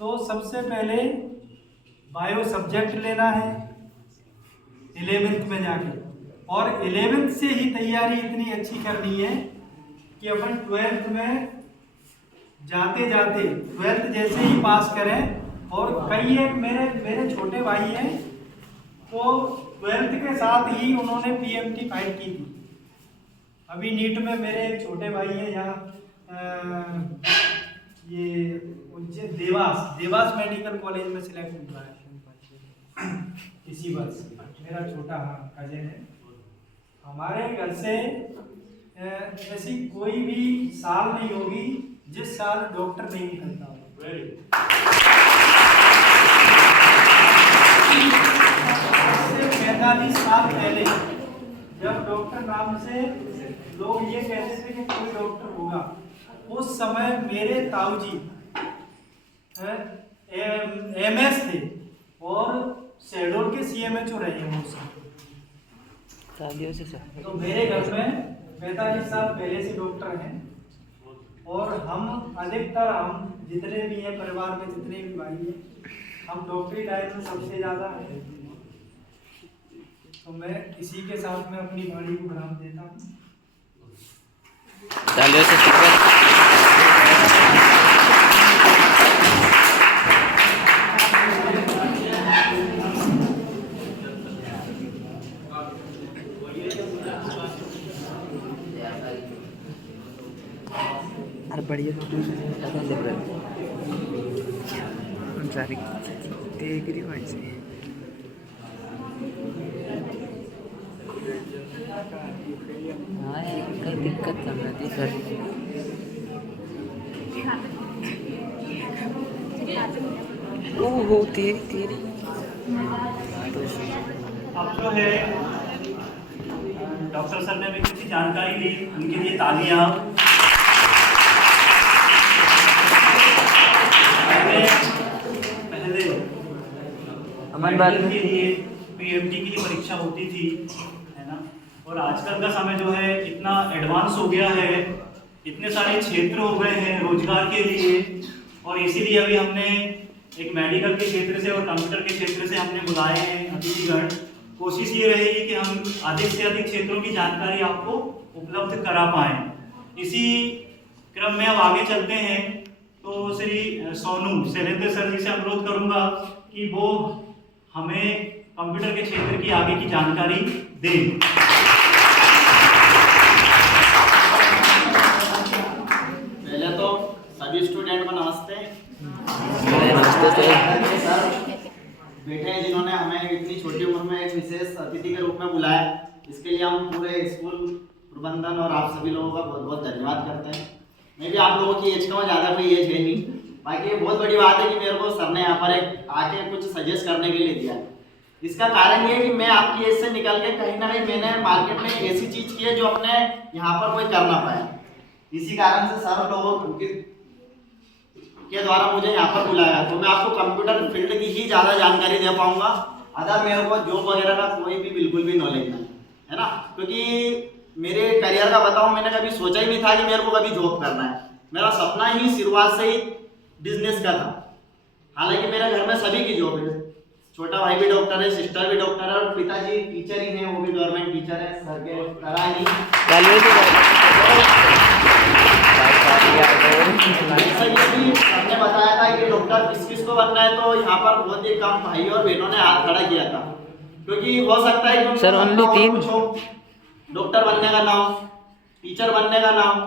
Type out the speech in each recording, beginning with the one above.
तो सबसे पहले बायो सब्जेक्ट लेना है 11th में जाके, और 11th से ही तैयारी इतनी अच्छी करनी है कि अपन 12th में जाते जाते 12th जैसे ही पास करें। और कई एक मेरे छोटे भाई हैं, तो 12th के साथ ही उन्होंने PMT फाइट की थी। अभी नीट में मेरे एक छोटे भाई हैं यहाँ ये देवास मेडिकल कॉलेज में सिलेक्ट हुआ है इसी वर्ष। मेरा छोटा कजिन है। हमारे घर से ऐसी कोई भी साल नहीं होगी जिस साल डॉक्टर नहीं निकलता हो। 45 साल पहले जब डॉक्टर नाम से लोग ये कहते थे कि कोई डॉक्टर होगा, उस समय मेरे ताऊजी MS थे और शहडोल के CMHO रहे हैं शादियों से सर। तो मेरे घर में 45 साल पहले से डॉक्टर हैं, और हम अधिकतर हम जितने भी हैं परिवार में, जितने भी भाई हैं, हम डॉक्टरी लाइन में सबसे ज़्यादा हैं। तो मैं इसी के साथ में अपनी वाणी को विराम देता हूँ। अरे बढ़िया सारी देख रही भाई से। हाँ एक दिक्कत चल रही थी सर। ओहो तेरी अब जो है डॉक्टर सर ने भी कुछ जानकारी ली, उनके लिए तालियां। पहले मेडिकल के लिए PMT की परीक्षा होती थी, है ना। और आजकल का समय जो है इतना एडवांस हो गया है, इतने सारे क्षेत्र हो गए हैं रोजगार के लिए, और इसीलिए अभी हमने एक मेडिकल के क्षेत्र से और कंप्यूटर के क्षेत्र से हमने बुलाए हैं अतिथिगण। कोशिश ये रहेगी कि हम अधिक से अधिक क्षेत्रों की जानकारी आपको उपलब्ध करा पाएं। इसी क्रम में अब आगे चलते हैं, तो श्री सोनू शैलेंद्र सर जी से अनुरोध करूंगा कि वो हमें कंप्यूटर के क्षेत्र की आगे की जानकारी दें। पहले तो सभी स्टूडेंट को नमस्ते। सर बैठे हैं जिन्होंने हमें इतनी छोटी उम्र में एक विशेष अतिथि के रूप में बुलाया, इसके लिए हम पूरे स्कूल प्रबंधन और आप सभी लोगों का बहुत बहुत धन्यवाद करते हैं। मैं भी आप लोगों की एज का ज़्यादा कोई एज है नहीं, बाकी ये बहुत बड़ी बात है कि मेरे को सर ने यहाँ पर एक आके कुछ सजेस्ट करने के लिए दिया है। इसका कारण ये है कि मैं आपकी एज से निकल के कहीं ना कहीं मैंने मार्केट में ऐसी चीज़ की है जो अपने यहाँ पर कोई कर ना पाया। इसी कारण से सर लोगों के द्वारा मुझे यहाँ पर बुलाया, तो मैं आपको कंप्यूटर फील्ड की ही ज़्यादा जानकारी दे पाऊंगा। अदर मेरे को जॉब वगैरह का कोई भी बिल्कुल भी नॉलेज नहीं है ना, क्योंकि मेरे करियर का बताऊं, मैंने कभी सोचा ही नहीं था कि मेरे को कभी जॉब करना है। मेरा सपना ही शुरुआत से ही बिजनेस का था। हालांकि मेरे घर में सभी की जॉब है, छोटा भाई भी डॉक्टर है, सिस्टर भी डॉक्टर है, और पिताजी टीचर ही हैं, वो भी गवर्नमेंट टीचर है सर के तरह ही। हमने बताया था कि डॉक्टर किस को बनना है, तो यहाँ पर बहुत ही कम भाई और बहनों ने हाथ खड़ा किया था, क्योंकि हो सकता है कि सर ओनली 3 डॉक्टर बनने का नाम, टीचर बनने का नाम,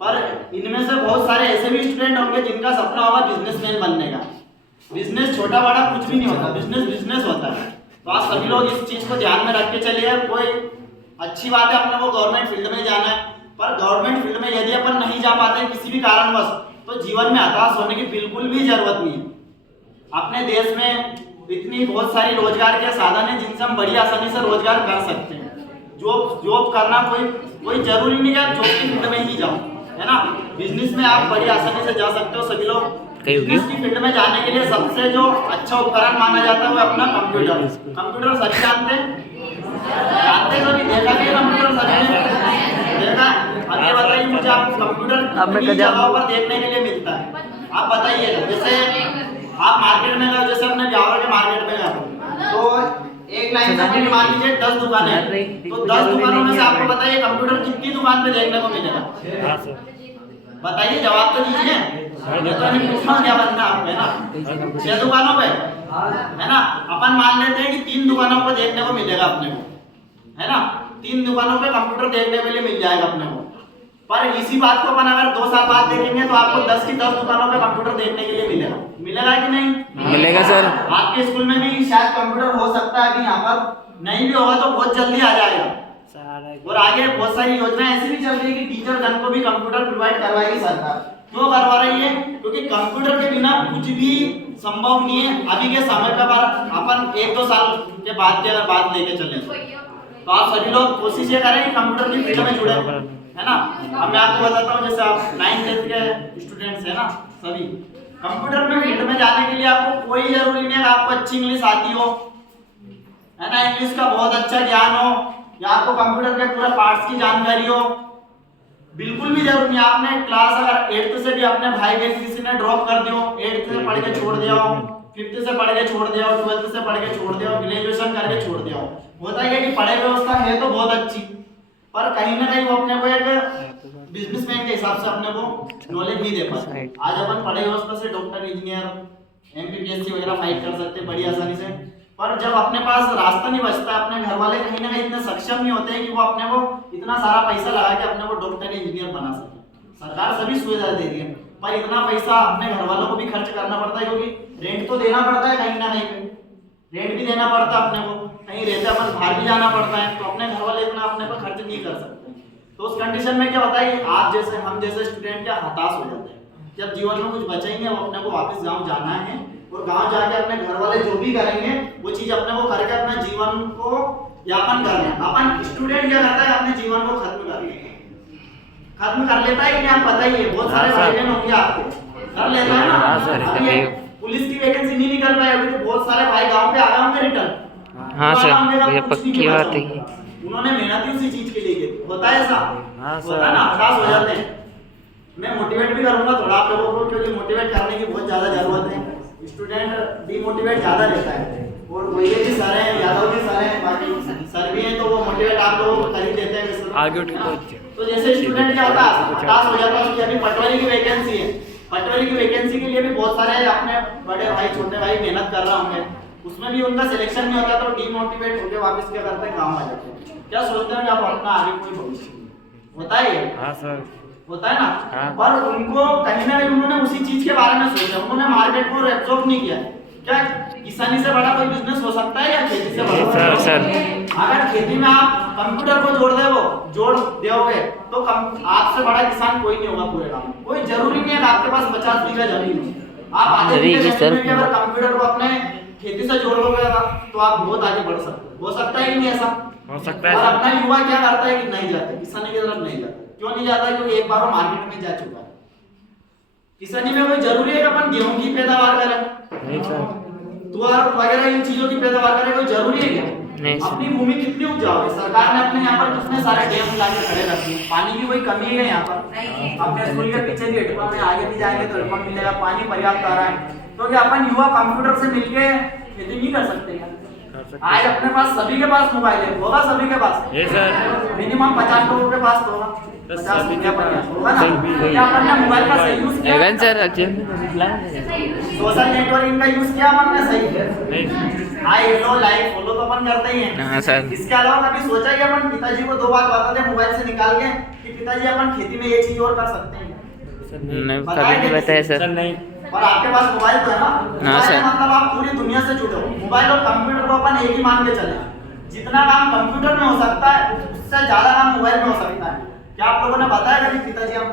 पर इनमें से बहुत सारे ऐसे भी स्टूडेंट होंगे जिनका सपना होगा बिजनेसमैन बनने का। बिजनेस छोटा बड़ा कुछ भी नहीं होता, बिजनेस बिजनेस होता है। तो आप सभी लोग इस चीज को ध्यान में रख के चलिए। कोई अच्छी बात है अपने को गवर्नमेंट फील्ड में जाना है, पर गवर्नमेंट फील्ड में यदि अपन नहीं जा पाते हैं किसी भी कारणवश, तो जीवन में हताश होने की बिल्कुल भी जरूरत नहीं है। अपने देश में इतनी बहुत सारी रोजगार के साधन है जिनसे हम बड़ी आसानी से रोजगार कर सकते हैं। जॉब करना कोई जरूरी नहीं है जॉब की फील्ड में ही जाओ, है ना। बिजनेस में आप बड़ी आसानी से जा सकते हो। सभी लोग बिजनेस की फील्ड में जाने के लिए सबसे जो अच्छा उपकरण माना जाता है वो अपना कंप्यूटर। कंप्यूटर सभी जानते कभी देखा नहीं कंप्यूटर सभी देखा? अब ये बताइए मुझे, आप कंप्यूटर कितनी जगहों पर देखने के लिए मिलता है, आप बताइए। जैसे आप मार्केट में गए, जैसे अपने ब्यावर के मार्केट में गए तो एक लाइन से अपनी मान लीजिए 10 दुकानें हैं, तो 10 दुकानों में से आपको बताइए कंप्यूटर कितनी दुकान पे देखने को मिलेगा? हाँ सर। बताइए, जवाब तो दीजिए। ये तो नहीं पूछना क्या बनना आपको, है ना? 6 दुकानों पे, है ना? अपन मान लेते हैं कि 3 दुकानों पे देखने को मिलेगा अपने को, है ना? 3 दुकानों पे कंप्यूटर देखने के लिए मिल जाएगा अपने को। पर इसी बात को अपन अगर 2 साल बाद देखेंगे तो आपको 10 की 10 दुकानों पे कंप्यूटर देखने के लिए मिलेगा। मिलेगा कि नहीं? मिलेगा सर। आपके स्कूल में भी शायद कंप्यूटर हो सकता है कि यहाँ पर नहीं भी होगा तो बहुत जल्दी आ जाएगा। और आगे बहुत सारी योजनाएं ऐसी भी चल रही है कि टीचर जन को भी कंप्यूटर प्रोवाइड करवाएगी सरकार। क्यों करवा रही है? क्योंकि कंप्यूटर के बिना कुछ भी संभव नहीं है। अभी के समय पे अपन 1-2 साल के बाद की अगर बात लेके चले तो आप सभी लोग कोशिश ये करें कि कंप्यूटर की फील्ड में जुड़े, है ना? अब मैं आपको बताता हूँ, जैसे आप 9th-10th के स्टूडेंट्स हैं ना, सभी कंप्यूटर में फील्ड में जाने के लिए आपको कोई जरूरी नहीं है कि आपको अच्छी इंग्लिश आती हो, है ना? इंग्लिश का बहुत अच्छा ज्ञान हो या आपको कंप्यूटर के पूरे पार्ट्स की जानकारी हो, बिल्कुल भी जरूरी नहीं। आपने क्लास अगर 8th से भी अपने भाई बहन किसी ने ड्रॉप कर दियो, 8th से पढ़ के छोड़ दिया हो, 5th से पढ़ के छोड़ दिया हो, 12th से पढ़ के छोड़ दिया हो, ग्रेजुएशन करके छोड़ दिया हो, होता है कि पढ़ाई व्यवस्था है तो बहुत अच्छी, पर कहीं ना कहीं वो अपने को एक बिजनेसमैन के हिसाब से अपने को नॉलेज नहीं दे पाते। आज अपन पढ़ाई व्यवस्था से डॉक्टर, इंजीनियर, एमपीपीएससी वगैरह फाइट कर सकते हैं बड़ी आसानी से, पर जब अपने पास रास्ता नहीं बचता, अपने घर वाले कहीं ना कहीं इतने सक्षम नहीं होते हैं कि वो अपने को इतना सारा पैसा लगा के अपने को डॉक्टर, इंजीनियर बना सके। सरकार सभी सुविधा दे रही है, पर इतना पैसा अपने घर वालों को भी खर्च करना पड़ता है, क्योंकि रेंट तो देना पड़ता है कहीं ना कहीं पे, रेंट भी देना पड़ता है अपने को, कहीं रहते अपन बाहर भी जाना पड़ता है, तो अपने घर वाले इतना अपने पर खर्च नहीं कर सकते। तो उस कंडीशन में क्या होता है कि आप जैसे हम जैसे स्टूडेंट क्या हताश हो जाते हैं। जब जीवन में कुछ बचा ही नहीं, अपने को वापस गांव जाना है और गांव जाके अपने घर वाले जो भी करेंगे वो चीज अपने को करके अपने जीवन को यापन करना है। अपन स्टूडेंट क्या करता है, अपने जीवन को खत्म कर लेता है कि आप पता ही है, बहुत सारे भाई बहन होंगे आपको कर लेता है ना। पुलिस की वैकेंसी नहीं निकल पाई अभी तो बहुत सारे भाई गांव पे आ गए होंगे रिटर्न। हाँ सर, ये पक्की बात है। उन्होंने मेहनत ही उसी चीज के लिए की, होता है ऐसा? होता है ना, हताश हो जाते हैं। मैं मोटिवेट भी करूंगा थोड़ा आप लोगों को, क्योंकि मोटिवेट करने की बहुत ज्यादा जरूरत है। स्टूडेंट डिमोटिवेट ज्यादा रहता है, और वही जी सर हैं, यादव जी सर हैं, बाकी सर भी हैं, तो वो मोटिवेट आप लोगों को कर ही देते हैं आगे उठ के। तो जैसे स्टूडेंट क्या होता है, हताश हो जाता है कि अभी पटवारी की वैकेंसी है, पटवारी की वैकेंसी के लिए भी बहुत सारे अपने बड़े भाई छोटे भाई मेहनत कर रहे होंगे, उसमें भी उनका सिलेक्शन नहीं होता तो डिमोटिवेट होकर वापस क्या करते हैं, गाँव आ जाते हैं। क्या सोचते हैं कि आप अपना आगे कोई भविष्य होता है? हाँ सर, होता है ना। हाँ। पर उनको कहीं ना कहीं उन्होंने उसी चीज के बारे में सोचा, उन्होंने मार्केट को एब्जॉर्ब नहीं किया। क्या किसानी से बड़ा कोई बिजनेस हो सकता है या खेती से बड़ा? सर अगर खेती में आप कंप्यूटर को जोड़ दोगे तो आपसे बड़ा किसान कोई नहीं होगा पूरे गाँव में। कोई जरूरी नहीं है कि आपके पास 50 बीघा जमीन हो, आप आधे बीघे जमीन में भी अगर कंप्यूटर को अपने खेती से जोड़ लोगे तो आप बहुत आगे बढ़ सकते हो। सकता है कि नहीं ऐसा? हो सकता है। और अपना युवा क्या करता है कि नहीं जाते किसानी की तरफ, नहीं जाता। क्यों नहीं जाता? क्योंकि एक बार वो मार्केट में जा चुका है। किसानी में कोई जरूरी है कि अपन गेहूं की पैदावार करें, नहीं सर, तुअर वगैरह इन चीजों की पैदावार करें, कोई जरूरी है क्या? नहीं। अपनी भूमि कितनी उपजाऊ है, सरकार ने अपने यहाँ पर कितने सारे डैम लाके खड़े रखे हैं, पानी की कोई कमी है यहाँ पर? अपने स्कूल के पीछे भी हेडपंप में, आगे भी जाएंगे तो हेडपंप मिलेगा, पानी पर्याप्त आ रहा है। तो क्या अपन युवा कंप्यूटर से मिलके खेती नहीं कर सकते क्या? आज अपने पास सभी के पास मोबाइल है, होगा सभी के पास? मिनिमम 50 लोगों के पास तो होगा, 50 होगा ना। क्या अपन ने मोबाइल का सही यूज किया? सोशल नेटवर्किंग का यूज किया अपन ने सही है? हाई हेलो लाइक फॉलो तो अपन करते ही हैं। इसके अलावा कभी सोचा कि अपन पिताजी को 2 बात बताते हैं मोबाइल से निकाल के कि पिताजी अपन खेती में ये चीज और कर सकते हैं? नहीं, कभी नहीं बताया सर। नहीं। और आपके पास मोबाइल तो है ना? मोबाइल मतलब आप पूरी दुनिया से जुड़े हो। मोबाइल और कंप्यूटर को अपन एक ही मान के चले, जितना काम कंप्यूटर में हो सकता है उससे ज्यादा काम मोबाइल में हो सकता है। क्या आप लोगों ने बताया कि पिताजी हम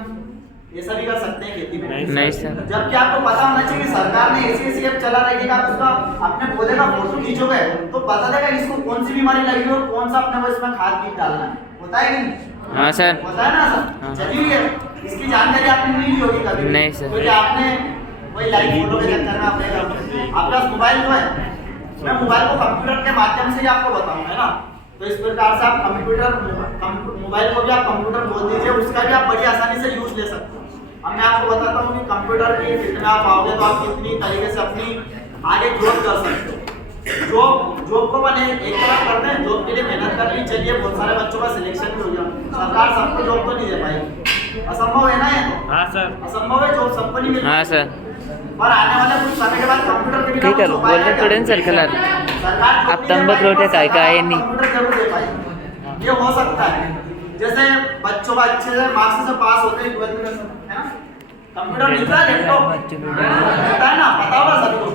ऐसा भी कर सकते हैं खेती में? नहीं सर। जबकि आपको पता होना चाहिए कि सरकार ने ऐसी ऐप चला रही है कि आप उसका अपने पौधे का फोटो खींचोगे तो बता देगा इसको कौन सी बीमारी लगी और कौन सा अपने को इसमें खाद बीज डालना है। होता है कि नहीं? हाँ सर, होता है ना सर। चलिए है इसकी जानकारी आपने नहीं ली होगी कभी? नहीं सर, क्योंकि आपने वही लाइक फोटो के चक्कर में आपके पास मोबाइल तो है। मैं मोबाइल को कंप्यूटर के माध्यम से ही आपको बताऊंगा, है ना। तो इस प्रकार से आप कंप्यूटर मोबाइल को भी आप कंप्यूटर बोल दीजिए, उसका भी आप बड़ी आसानी से यूज ले सकते हो। अब मैं आपको बताता हूँ कि कंप्यूटर की फील्ड में आप आओगे तो आप कितनी तरीके से अपनी आगे ग्रोथ कर सकते हो। जॉब को मैंने एक तरफ करते हैं, जॉब के लिए मेहनत कर ली, चलिए बहुत सारे बच्चों का सिलेक्शन भी हो गया, सरकार सबको जॉब तो नहीं दे पाएगी, असंभव है ना ये तो। हाँ सर। असंभव है, जॉब सबको नहीं मिल हाँ सर। पर आने वाले कुछ समय के बाद कंप्यूटर के बिना ठीक है, कुछ बोल रहे थोड़े सर कलर सरकार अब तंबक रोटे काय का है नहीं। कंप्यूटर जरूर दे पाएगी, ये हो सकता है। जैसे बच्चों का अच्छे से मार्क्स से पास होते हैं 12वीं में, है ना, कंप्यूटर मिलता है, लैपटॉप मिलता है ना, पता होगा सबको।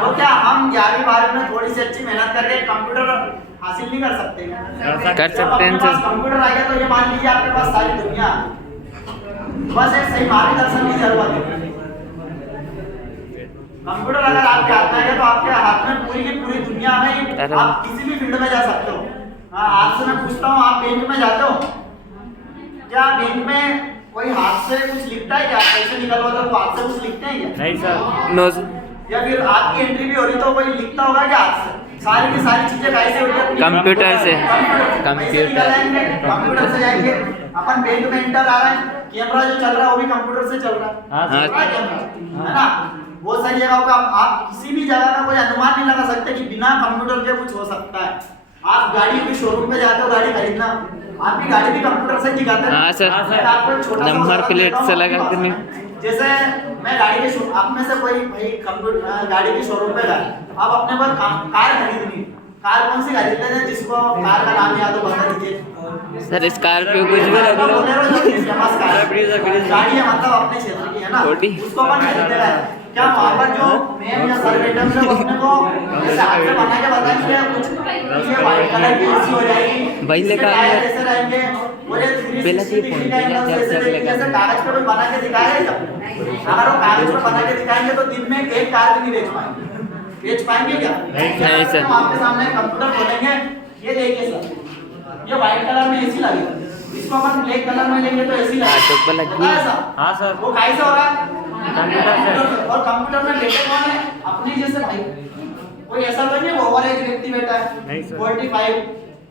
तो क्या हम 11वीं 12वीं में थोड़ी सी अच्छी मेहनत करके कंप्यूटर हासिल नहीं कर सकते? कर सकते हैं सर। कंप्यूटर आ गया तो ये मान लीजिए आपके पास सारी दुनिया आ गई। बस एक सही मार्गदर्शन की जरूरत है। कंप्यूटर अगर आपके हाथ में आ गया तो आपके हाथ में पूरी की पूरी दुनिया में आप किसी भी फील्ड में जा सकते हो। हाँ, आपसे मैं पूछता हूँ, आप बैंक में जाते हो क्या? बैंक में कोई हाथ से कुछ लिखता है क्या? पैसे निकलवाते तो हाथ से कुछ लिखते हैं क्या? नहीं सर। नो। या फिर आपकी एंट्री भी हो रही तो कोई लिखता होगा क्या हाथ से? सारी की सारी चीजें कैसे होती है? कंप्यूटर से। कंप्यूटर से जाएंगे। अपन बैंक में एंटर आ रहे हैं, कैमरा जो चल रहा है वो भी कंप्यूटर से चल रहा है। हाँ, चल रहा है कैमरा, है ना? बहुत सारी जगहों पे आप किसी भी जगह का कोई अनुमान नहीं लगा सकते कि बिना कंप्यूटर के कुछ हो सकता है। आप गाड़ी के शोरूम पे जाते हो गाड़ी खरीदना, आपकी गाड़ी भी कंप्यूटर से दिखाते हैं। हाँ सर। आपको एक छोटा सा नंबर उदाहरण प्लेट देता हूँ से लगा अपनी के भाषा में। जैसे मैं गाड़ी के आप में से कोई भाई कंप्यूटर गाड़ी के शोरूम पे गए, आप अपने को कार खरीदनी, कार कौन सी खरीद लेते हैं? जिसको कार का नाम याद हो बता दीजिए सर। स्कॉर्पियो कुछ भी रख लो। गाड़ी है मतलब अपने क्षेत्र की, है ना, उसको अपन खरीदते हैं। क्या वहाँ पर जो मैम या सर मैडम से अपने को जैसे हाथ से बना के बताएंगे कुछ ये वाइट कलर की एसी हो जाएगी, भाई लेकर ऐसे रहेंगे और ये 360 डिग्री का एंगल से ऐसे देखेंगे, जैसे कागज पे कोई बना के दिखाएगा क्या? अगर वो कागज पे बना के दिखाएंगे तो दिन में एक कार भी नहीं बेच पाएंगे क्या? नहीं सर। आपके सामने कंप्यूटर खोलेंगे, ये देखिए सर, ये व्हाइट कलर में एसी लगी है, इसको अपन ब्लैक कलर में लेंगे तो एसी लगेगी। हाँ सर। वो कैसे हो रहा है? कंप्यूटर से। और कंप्यूटर में बैठे कौन है? अपने जैसे भाई, कोई ऐसा तो नहीं है वो ओवर एज व्यक्ति बैठा है? नहीं सर। 45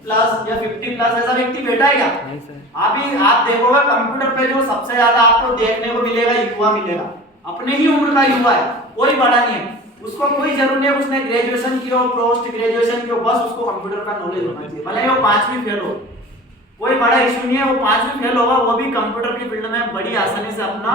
प्लस या 50 प्लस ऐसा व्यक्ति बैठा है क्या? नहीं सर। अभी आप देखोगे कंप्यूटर पे जो सबसे ज्यादा आपको देखने को मिलेगा युवा मिलेगा, अपने ही उम्र का युवा है, कोई बड़ा नहीं है, उसको कोई जरूरत नहीं है उसने ग्रेजुएशन की हो, पोस्ट ग्रेजुएशन की हो, बस उसको कंप्यूटर का नॉलेज होना चाहिए, भले वो 5वीं फेल हो, कोई बड़ा इशू नहीं है, वो 5वीं फेल होगा वो भी कंप्यूटर की फील्ड में बड़ी आसानी से अपना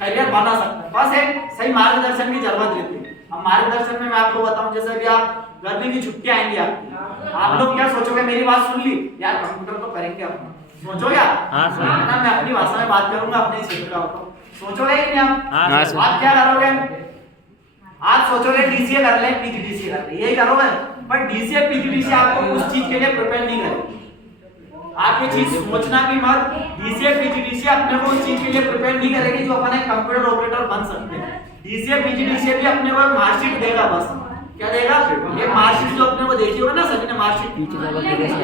करियर बना सकता है। बस एक सही मार्गदर्शन की जरूरत रहती है। अब मार्गदर्शन में मैं आपको बताऊं, जैसे अभी आप गर्मी की छुट्टियां आएंगी आपकी, आप लोग क्या सोचोगे? मेरी बात सुन ली यार, कंप्यूटर तो करेंगे अपना, सोचोगे आप? हाँ सर। ना मैं अपनी भाषा में बात करूंगा, अपने क्षेत्र का होगा, सोचोगे कि नहीं आप? हाँ सर। आप क्या करोगे? आप सोचोगे डीसीए कर ले, पीजीडीसीए कर ले, यही करोगे। पर डीसीए पीजीडीसीए आपको उस चीज के लिए प्रिपेयर नहीं करेगी। आप ये चीज सोचना भी मत, डीसीए पीजीडीसीए अपने को उस चीज के लिए प्रिपेयर नहीं करेगी जो अपन एक कंप्यूटर ऑपरेटर बन सकते हैं। डीसीए पीजीडीसीए भी अपने को एक मार्कशीट देगा, बस क्या देगा? एक मार्कशीट जो अपने को देखी होगा ना सभी ने, मार्कशीट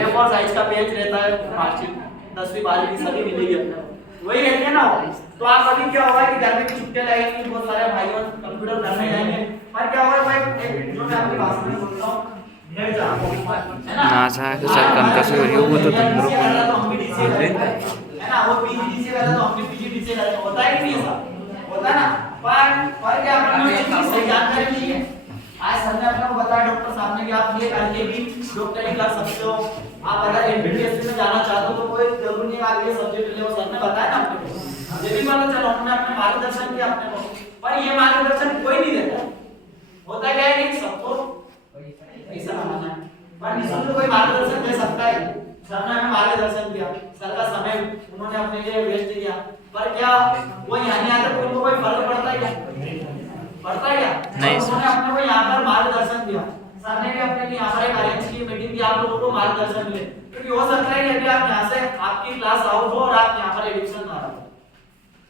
A4 साइज का पेज रहता है, मार्कशीट 10वीं 12वीं सभी मिलेगी अपने को, वही रहती है ना। तो आप अभी क्या होगा कि गर्मी की छुट्टियां लगेंगी, बहुत सारे भाइयों कंप्यूटर करने जाएंगे, पर क्या होगा भाई, एक जो मैं आपकी भाषा में बोलता हूं, हाँ सर। कम कैसे हो रही हो वो तो तंदुरुस्त है ना, वो पीजीडीसीए वाला तो हम भी पीजीडीसीए वाला होता है कि नहीं, ऐसा होता है ना। पर क्या अपन ने चीज सही जानकारी नहीं है। आज सर ने आपको बताया, डॉक्टर साहब ने, कि आप ये करके भी डॉक्टरी कर सकते हो। आप अगर एमबीबीएस में जाना चाहते हो तो कोई जरूरी नहीं आप ये सब्जेक्ट ले, सर ने बताया ना आपको, ये भी पता चलो हमने अपने मार्गदर्शन किया अपने को, पर ये मार्गदर्शन कोई नहीं देता। होता क्या है कि सबको ऐसा मानना है, पर निःशुल्क कोई मार्गदर्शन दे सकता है। सर ने हमें मार्गदर्शन किया, सर का समय उन्होंने अपने लिए वेस्ट किया, पर क्या वो यहाँ नहीं आते तो उनको कोई फर्क पड़ता है क्या? पड़ता है क्या? नहीं। उन्होंने अपने को यहाँ पर मार्गदर्शन दिया, सर ने भी अपने लिए यहाँ पर एक अरेंज की मीटिंग की, आप लोगों को मार्गदर्शन मिले, क्योंकि हो सकता है कि अभी आप यहाँ से आपकी क्लास आउट हो और आप यहाँ पर एडमिशन ना हो,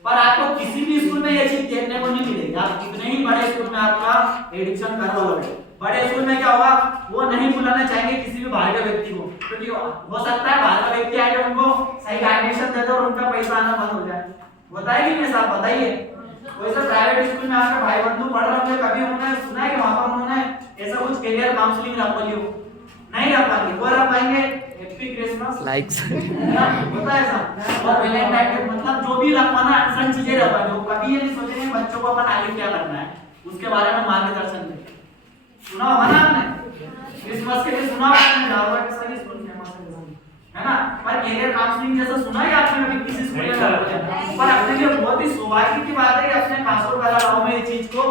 पर आपको किसी भी स्कूल में ये चीज देखने को नहीं मिलेगी। आप कितने ही बड़े स्कूल में आपका एडमिशन करवाओगे, बड़े स्कूल में क्या होगा, वो नहीं बुलाना चाहेंगे किसी भी बाहर के व्यक्ति को, क्योंकि हो सकता है बाहर का व्यक्ति आके उनको सही एडमिशन दे दे और उनका पैसा आना बंद हो जाए। होता है कि नहीं साहब? बताइए। वैसे प्राइवेट स्कूल में आपके भाई बंधु पढ़ रहे होंगे, कभी उन्होंने सुना है कि वहां पर उन्होंने ऐसा कुछ करियर काउंसलिंग रख ली हो? नहीं रख पाएंगे। वो रख पाएंगे हैप्पी क्रिसमस, लाइक्स होता है ऐसा। और वैलेंटाइन डे मतलब जो भी रखवाना अनसन चीजें रखवा दो, कभी ये नहीं सोचेंगे बच्चों को अपन आगे क्या करना है, उसके बारे में मार्गदर्शन दें। सुना होगा ना आपने क्रिसमस के लिए, सुना होगा आपने हार्वर्ड का सही स्कूल फेमस है ना, पर कैरियर काउंसलिंग जैसा सुना है आपने कभी किसी स्कूल में? पर अपने लिए बहुत ही सौभाग्य की बात है कि अपने कासोर कला गांव में ये चीज को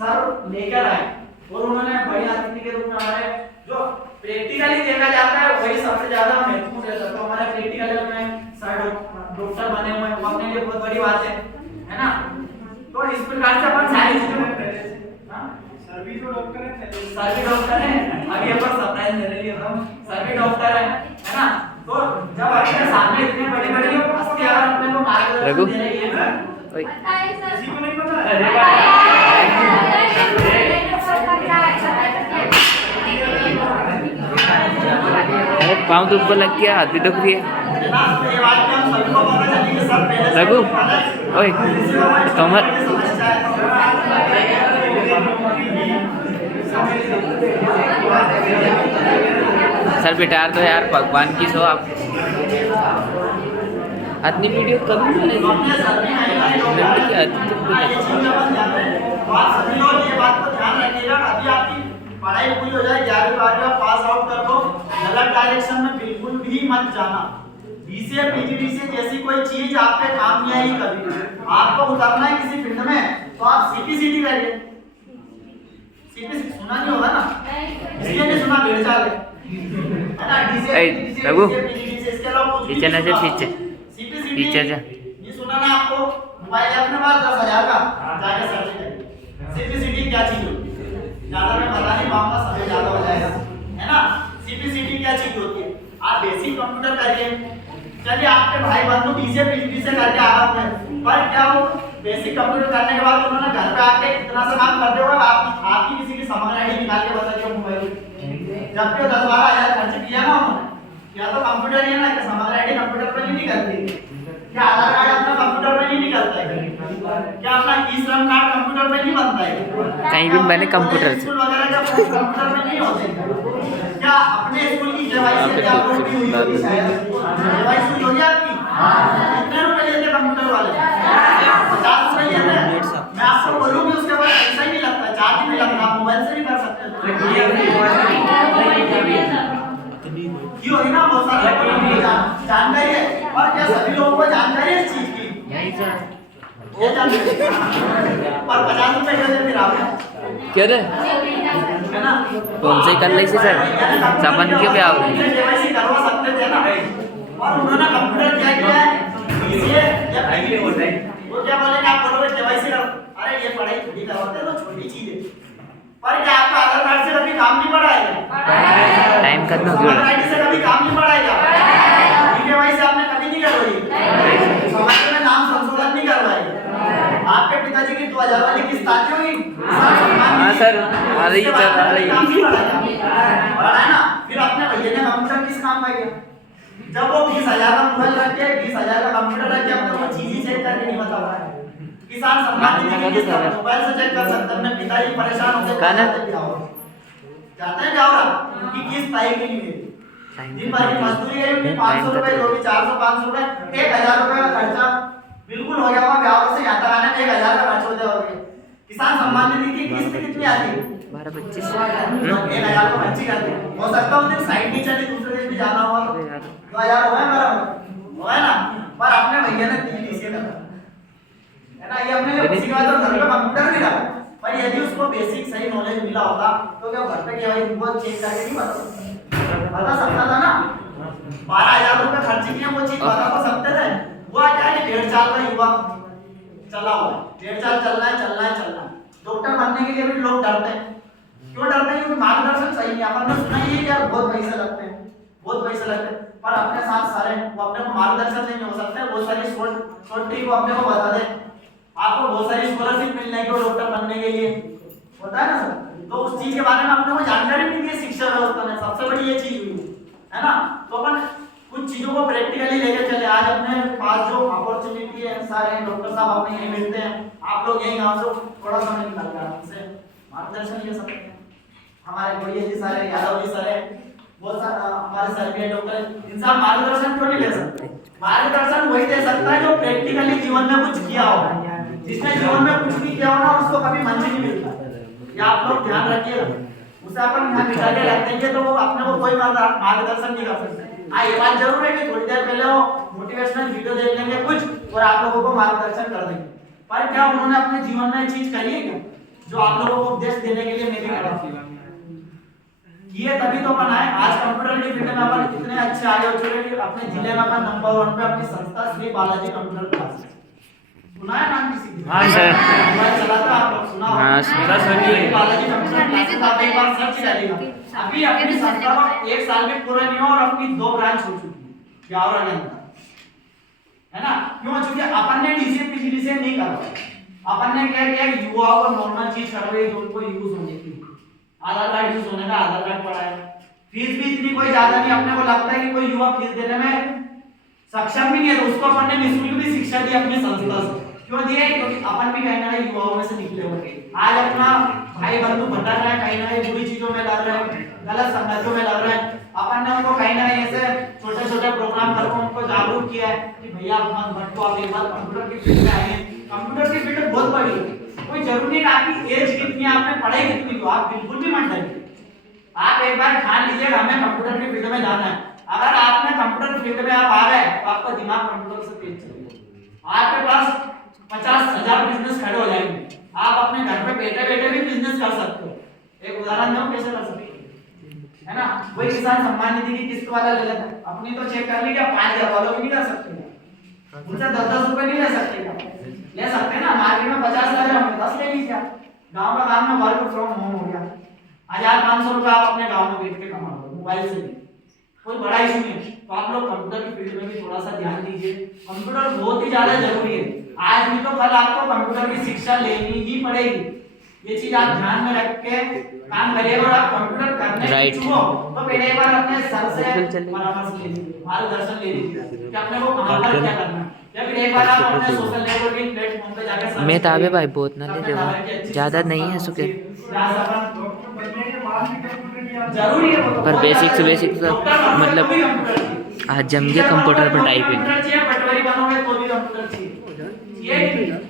सर लेकर आए और उन्होंने बड़े अतिथि के रूप में हमारे जो प्रैक्टिकली देखा जाता है वही सबसे ज्यादा महत्वपूर्ण रहता है। तो हमारे प्रैक्टिकल में सर डॉक्टर बने हुए हैं, वो अपने लिए बहुत बड़ी बात है ना। तो इस प्रकार से अपन सारी चीजों में सर भी तो डॉक्टर है, सर भी डॉक्टर है, अभी अपन सरप्राइज दे रही है हम, सर भी डॉक्टर है ना। तो जब आपके सामने इतने बड़ी-बड़ी हस्ती अगर अपने को मार्गदर्शन दे रही है, ओए किसी को नहीं पता अरे पाँव तो ऊपर लग गया, हाथ भी दुख रही है। जनाब तो ये बात पे हम सबको पता चली कि सब पहले से रघु, ओए कमर सर बेटा तो यार भगवान की सो आप अपनी वीडियो कभी नहीं अपने सर ने आप सभी लोग ये बात को ध्यान रखिएगा, अभी आपकी पढ़ाई पूरी हो जाए 11वीं 12वीं पास आउट कर दो, गलत डायरेक्शन में बिल्कुल भी मत जाना। बीसीए पीजीडीसीए जैसी कोई चीज आपके काम नहीं आएगी कभी। आपको उतरना है किसी फील्ड में तो आप सीपीसीटी करिए। सीपीसीटी सुना नहीं होगा ना, इसलिए नहीं सुना, भेड़ चाल है ना। डीसीए रघु, पीजीडीसीए इसके अलावा कुछ भी पीछे न जा, पीछे सीपीसीटी पीछे जा। ये सुना ना आपको, मोबाइल अपने पास 10,000 का जाके सर्च करिए सीपीसीटी क्या चीज होती है। ज्यादा मैं बता नहीं पाऊंगा, समय ज्यादा हो जाएगा है ना। सीपीसीटी क्या चीज होती है, आप बेसिक कंप्यूटर करिए। चलिए आपके भाई बंधु बीसीए पीजीडीसीए करके आ रहे हैं, पर क्या वो बेसिक कंप्यूटर करने के बाद उन्होंने घर पे आके इतना सा काम करते हुए आपकी किसी की समग्र आईडी निकाल के बता दिया मोबाइल, जबकि 10-12 हज़ार खर्च किया ना उन्होंने। क्या तो कंप्यूटर ही है ना कि समग्र आईडी कंप्यूटर पे नहीं निकलती, क्या आधार कार्ड अपना कंप्यूटर पे नहीं निकलता है, क्या अपना ई श्रम कार्ड कंप्यूटर पे नहीं बनता है, कहीं भी बने कंप्यूटर से। स्कूल वगैरह का कंप्यूटर में नहीं होते, क्या अपने स्कूल की केवाईसी अपलोड की हुई होगी, शायद केवाईसी हुई होगी आपकी। कितने रुपए लेते कंप्यूटर वाले? 50 रुपए लेते हैं। मैं आपको बोलूं कि उसके बाद पैसा ही नहीं लगता, चार्ज नहीं लगता, आप मोबाइल से भी कर सकते हैं। की होगी ना, बहुत सारे लोगों को जानकारी है, और क्या सभी लोगों को जानकारी है इस चीज की? ये जानकारी पर 50 रुपए दे देते आप क्या रे है ना। कौन से कर ली सर साबन के भी आओ केवाईसी करवा सकते थे ना, और उन्होंने कंप्यूटर क्या किया है बीसीए या पीजीडीसीए, वो क्या बोलेंगे आप करोगे केवाईसी कर, अरे ये पढ़ाई थोड़ी करवाते हैं तो छोटी चीज है, पर क्या आपका आधार कार्ड से कभी काम नहीं बढ़ाएगा, टाइम खत्म हो गया, आईडी से कभी काम नहीं बढ़ाएगा, केवाईसी आपने कभी नहीं करवाई, समाज में नाम संशोधन नहीं करवाएगा, आपके पिताजी की 2000 वाली किस्त आती होगी। हाँ सर आ रही है, सर आ रही है। बढ़ा ना, फिर अपने भैया ने कंप्यूटर किस काम का किया? जब वो 20,000 का मोबाइल रख के 20,000 का कंप्यूटर रख के अपने वो चीज ही चेक करके नहीं बता रहा है। किसान सम्मान निधि की किस्त मोबाइल से चेक कर सकते हैं। अपने पिताजी परेशान होते जाते हैं ब्यावरा कि किस्त आई कि नहीं मिली, दिन भर की मजदूरी है उनकी 500 रुपए जो भी 400-500 रुपए 1,000 रुपए का खर्चा बिल्कुल हो गया होगा, ब्यावरा से यहाँ तक आने में 1,000 का खर्च हो जाएगा। किसान सम्मान निधि की किस्त कितनी आती है? 12-25 1,000 को खर्ची करते हैं। हो सकता है उस दिन साइड नहीं चली, दूसरे दिन भी जाना हुआ तो 2,000 हो गए मेरा, हो गए ना। पर अपने भैया ने 3 इसे लगा है ना, ये अपने किसी का तो घर पे कंप्यूटर भी रखा, पर यदि उसको बेसिक सही नॉलेज मिला होता तो क्या घर पे केवाईसी वो चेक करके नहीं बता सकता था ना। 12,000 रुपए खर्च किए वो चीज बता तो सकते थे। वो क्या है 1.5 साल का युवा चला हुआ, 1.5 साल चलना है। डॉक्टर बनने के लिए भी लोग डरते हैं, क्यों डरते हैं? क्योंकि मार्गदर्शन सही नहीं। अपन ने सुना ही है यार बहुत पैसे लगते हैं, पर अपने साथ सारे वो अपने को मार्गदर्शन नहीं हो सकते। बहुत सारी शॉर्ट ट्रिक को अपने को बता दे, आपको बहुत सारी स्कॉलरशिप मिलने की डॉक्टर बनने के लिए होता है ना सर, तो उस चीज के बारे में अपने को जानकारी नहीं दी शिक्षा व्यवस्था में। सबसे बड़ी ये चीज हुई है ना। तो अपन कुछ चीजों को प्रैक्टिकली लेकर चले। आज अपने पास जो अपॉर्चुनिटी है सारे डॉक्टर साहब अपने यहीं मिलते हैं, आप लोग यहीं गांव से थोड़ा समय निकाल कर हमसे मार्गदर्शन ले सकते हैं। हमारे गोड़िया जी सारे, यादव जी सारे, बहुत सारा हमारे सर भी है डॉक्टर, इनसे आप मार्गदर्शन क्यों नहीं ले सकते? मार्गदर्शन वही दे सकता है जो प्रैक्टिकली जीवन में कुछ किया हो। जिसने जीवन में कुछ नहीं किया हो ना उसको कभी मन नहीं मिलता। ये आप लोग ध्यान रखिएगा। उसे अपन यहाँ बिठा के रख देंगे तो वो अपने को कोई मार्गदर्शन नहीं कर सकता। हाँ ये बात जरूर है कि थोड़ी देर पहले वो मोटिवेशनल वीडियो देख लेंगे कुछ और आप लोगों को मार्गदर्शन कर देंगे, पर क्या उन्होंने अपने जीवन में चीज करी है क्या जो आप लोगों को उपदेश देने के लिए मेरी करा किए? तभी तो अपन आए। आज कंप्यूटर की फील्ड में अपन इतने अच्छे आगे हो चुके कि अपने जिले में अपन नंबर 1 पे अपनी संस्था श्री बालाजी कंप्यूटर क्लास। सुना है नाम किसी ने? हाँ सर। मोबाइल चलाता आप लोग सुना होगा? हाँ sir. Shri Balaji computer class आप एक बार सर्च करिएगा। अभी अपनी संस्था को 1 साल भी पूरा नहीं हुआ और अपनी 2 ब्रांच हो चुकी है ब्यावरा के अंदर, है ना? क्यों? चूंकि अपन ने डीसीए पीजीडीसीए नहीं करवाया। अपन ने क्या किया कि युवाओं को नॉर्मल चीज करवाई जो उनको यूज होने की। आधार कार्ड यूज होने का आधार कार्ड पढ़ाया। फीस भी इतनी कोई ज्यादा नहीं, अपने को लगता है कि कोई युवा फीस देने में सक्षम भी नहीं है तो उसको अपन ने निःशुल्क भी शिक्षा दी अपनी संस्था से। क्यों दिए? क्योंकि अपन भी कहीं ना कहीं युवाओं में से निकले हुए। आज अपना भाई बंधु भटक रहा है, कहीं ना कहीं बुरी चीजों में लग रहा है, गलत संगतियों में लग रहा है। अपन ने उनको कहीं ना कहीं ऐसे छोटे छोटे प्रोग्राम करके उनको जागरूक किया है कि भैया आप मत भटको, आप एक बार कंप्यूटर की फील्ड में आइए। कंप्यूटर की फील्ड बहुत बड़ी है, कोई जरूरी नहीं आपकी एज कितनी है, आपने पढ़ाई कितनी हो, आप बिल्कुल भी मत डरिए। आप एक बार ठान लीजिएगा हमें कंप्यूटर की फील्ड में जाना है। अगर आपने कंप्यूटर फील्ड में आप आ गए तो आपका दिमाग कंप्यूटर से तेज चलेगा। आपके पास 50,000 बिजनेस खड़े हो जाएंगे। आप अपने घर पे बैठे बैठे भी बिजनेस कर सकते हो। एक उदाहरण दूं कैसे कर सकते हो, है ना? वही किसान सम्मान निधि की किस्त वाला ले लेता है, अपनी तो चेक कर ली क्या 5,000 वालों की नहीं ले सकते, उनसे 10-10 रुपए नहीं ले सकते क्या? ले सकते हैं ना। मार्केट में 50 लाख होंगे 10 ले लीजिए। गांव का काम में वर्क फ्रॉम होम हो गया, 1,500 रुपए आप अपने गांव में बैठ के कमा लो मोबाइल से, कोई बड़ा इशू नहीं है। तो आप लोग कंप्यूटर की फील्ड में भी थोड़ा सा ध्यान दीजिए। कंप्यूटर बहुत ही ज्यादा जरूरी है। आज भी तो कल आपको कंप्यूटर की शिक्षा लेनी ही पड़ेगी। ये चीज आप ध्यान में रख के काम करिएगा। और आप कंप्यूटर करने Right. इच्छुक हो तो पहले एक बार अपने सर से परामर्श ले लीजिए, मार्गदर्शन ले लीजिए कि अपने को कहां पर क्या करना है। या फिर एक बार आप अपने सोशल नेटवर्किंग प्लेटफॉर्म पे जाकर सर्च मैं ताबे करिए। भाई बहुत ना ले देखो ज्यादा नहीं है सुके जरूरी है वो तो पर बहुत बेसिक से ज्यादा बेसिक जरूरी है। तो डॉक्टर बनोगे मतलब तो भी कंप्यूटर चाहिए। आज जम के कंप्यूटर पर टाइपिंग कंप्यूटर चाहिए, पटवारी बनोगे तो भी कंप्यूटर चाहिए। ये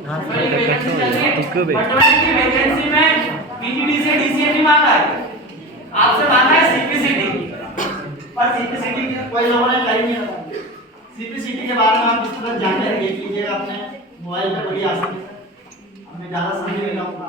पटवारी की वैकेंसी चल रही है, पटवारी की वैकेंसी में पीजीडी से डीसीए नहीं मांगा है, आपसे मांगा है सीपीसीटी। पर सीपीसीटी कोई लोगों ने करी नहीं बताया। सीपीसीटी के बारे में आप इस तरह जानकारी देख लीजिएगा अपने मोबाइल पे बड़ी आसानी से। हमें ज्यादा समय नहीं लगता।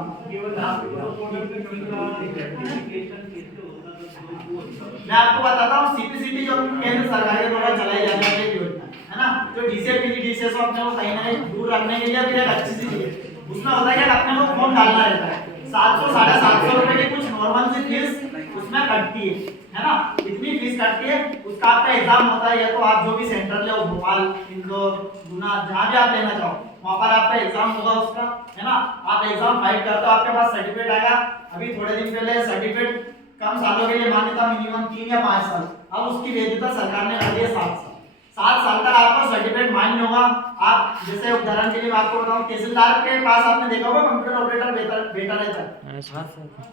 मैं आपको बताता हूँ सीपीसीटी जो केंद्र सरकार के द्वारा चलाई जाने वाली एक योजना है ना, जो डीसीए पीजीडीसीए से अपने को कहीं ना कहीं दूर रखने के लिए फिर एक अच्छी सी चीज है। उसमें होता है कि अपने को फॉर्म डालना रहता है, 700-750 रुपए की कुछ नॉर्मल सी फीस उसमें कटती है ना? इतनी फीस कटती है, उसका आपका एग्जाम होता है। या तो आप जो भी सेंटर ले भोपाल, इंदौर, गुना, जहाँ भी आप लेना चाहो वहाँ पर आपका एग्जाम होगा उसका, है ना? आप एग्जाम फाइट करते हो, आपके पास सर्टिफिकेट आएगा। अभी थोड़े दिन पहले सर्टिफिकेट कम सालों के लिए मान्यता मिनिमम 3 या 5 साल, अब उसकी वैधता सरकार ने कर दी है 7 साल। 7 साल तक आपका सर्टिफिकेट मान्य होगा। आप जैसे उदाहरण के लिए मैं आपको बताऊं, तहसीलदार के पास आपने देखा होगा कंप्यूटर ऑपरेटर बेटा रहता है,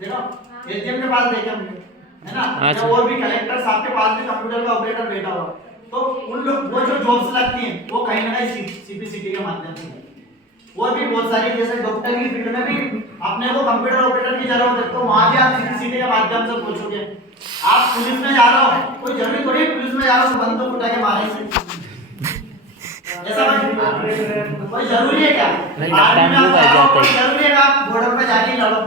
देखो एसडीएम के पास देखे होंगे, है ना? या और भी कलेक्टर साहब के पास भी कंप्यूटर का ऑपरेटर बैठा हुआ। तो उन लोग वो जो जॉब्स लगती हैं वो कहीं ना कहीं सीपीसीटी के माध्यम से। और भी बहुत सारी जैसे डॉक्टर की फील्ड में भी अपने को कंप्यूटर ऑपरेटर की जरूरत है, तो वहां भी आप सीपीसीटी के माध्यम से पहुंचोगे। आप पुलिस में जा रहे हो, कोई जरूरी थोड़ी पुलिस में जा रहे हो तो बंदूक उठा के मारे से, ऐसा कोई जरूरी है क्या? आर्मी में आप कोई जरूरी है आप बॉर्डर पे जाके लड़ो?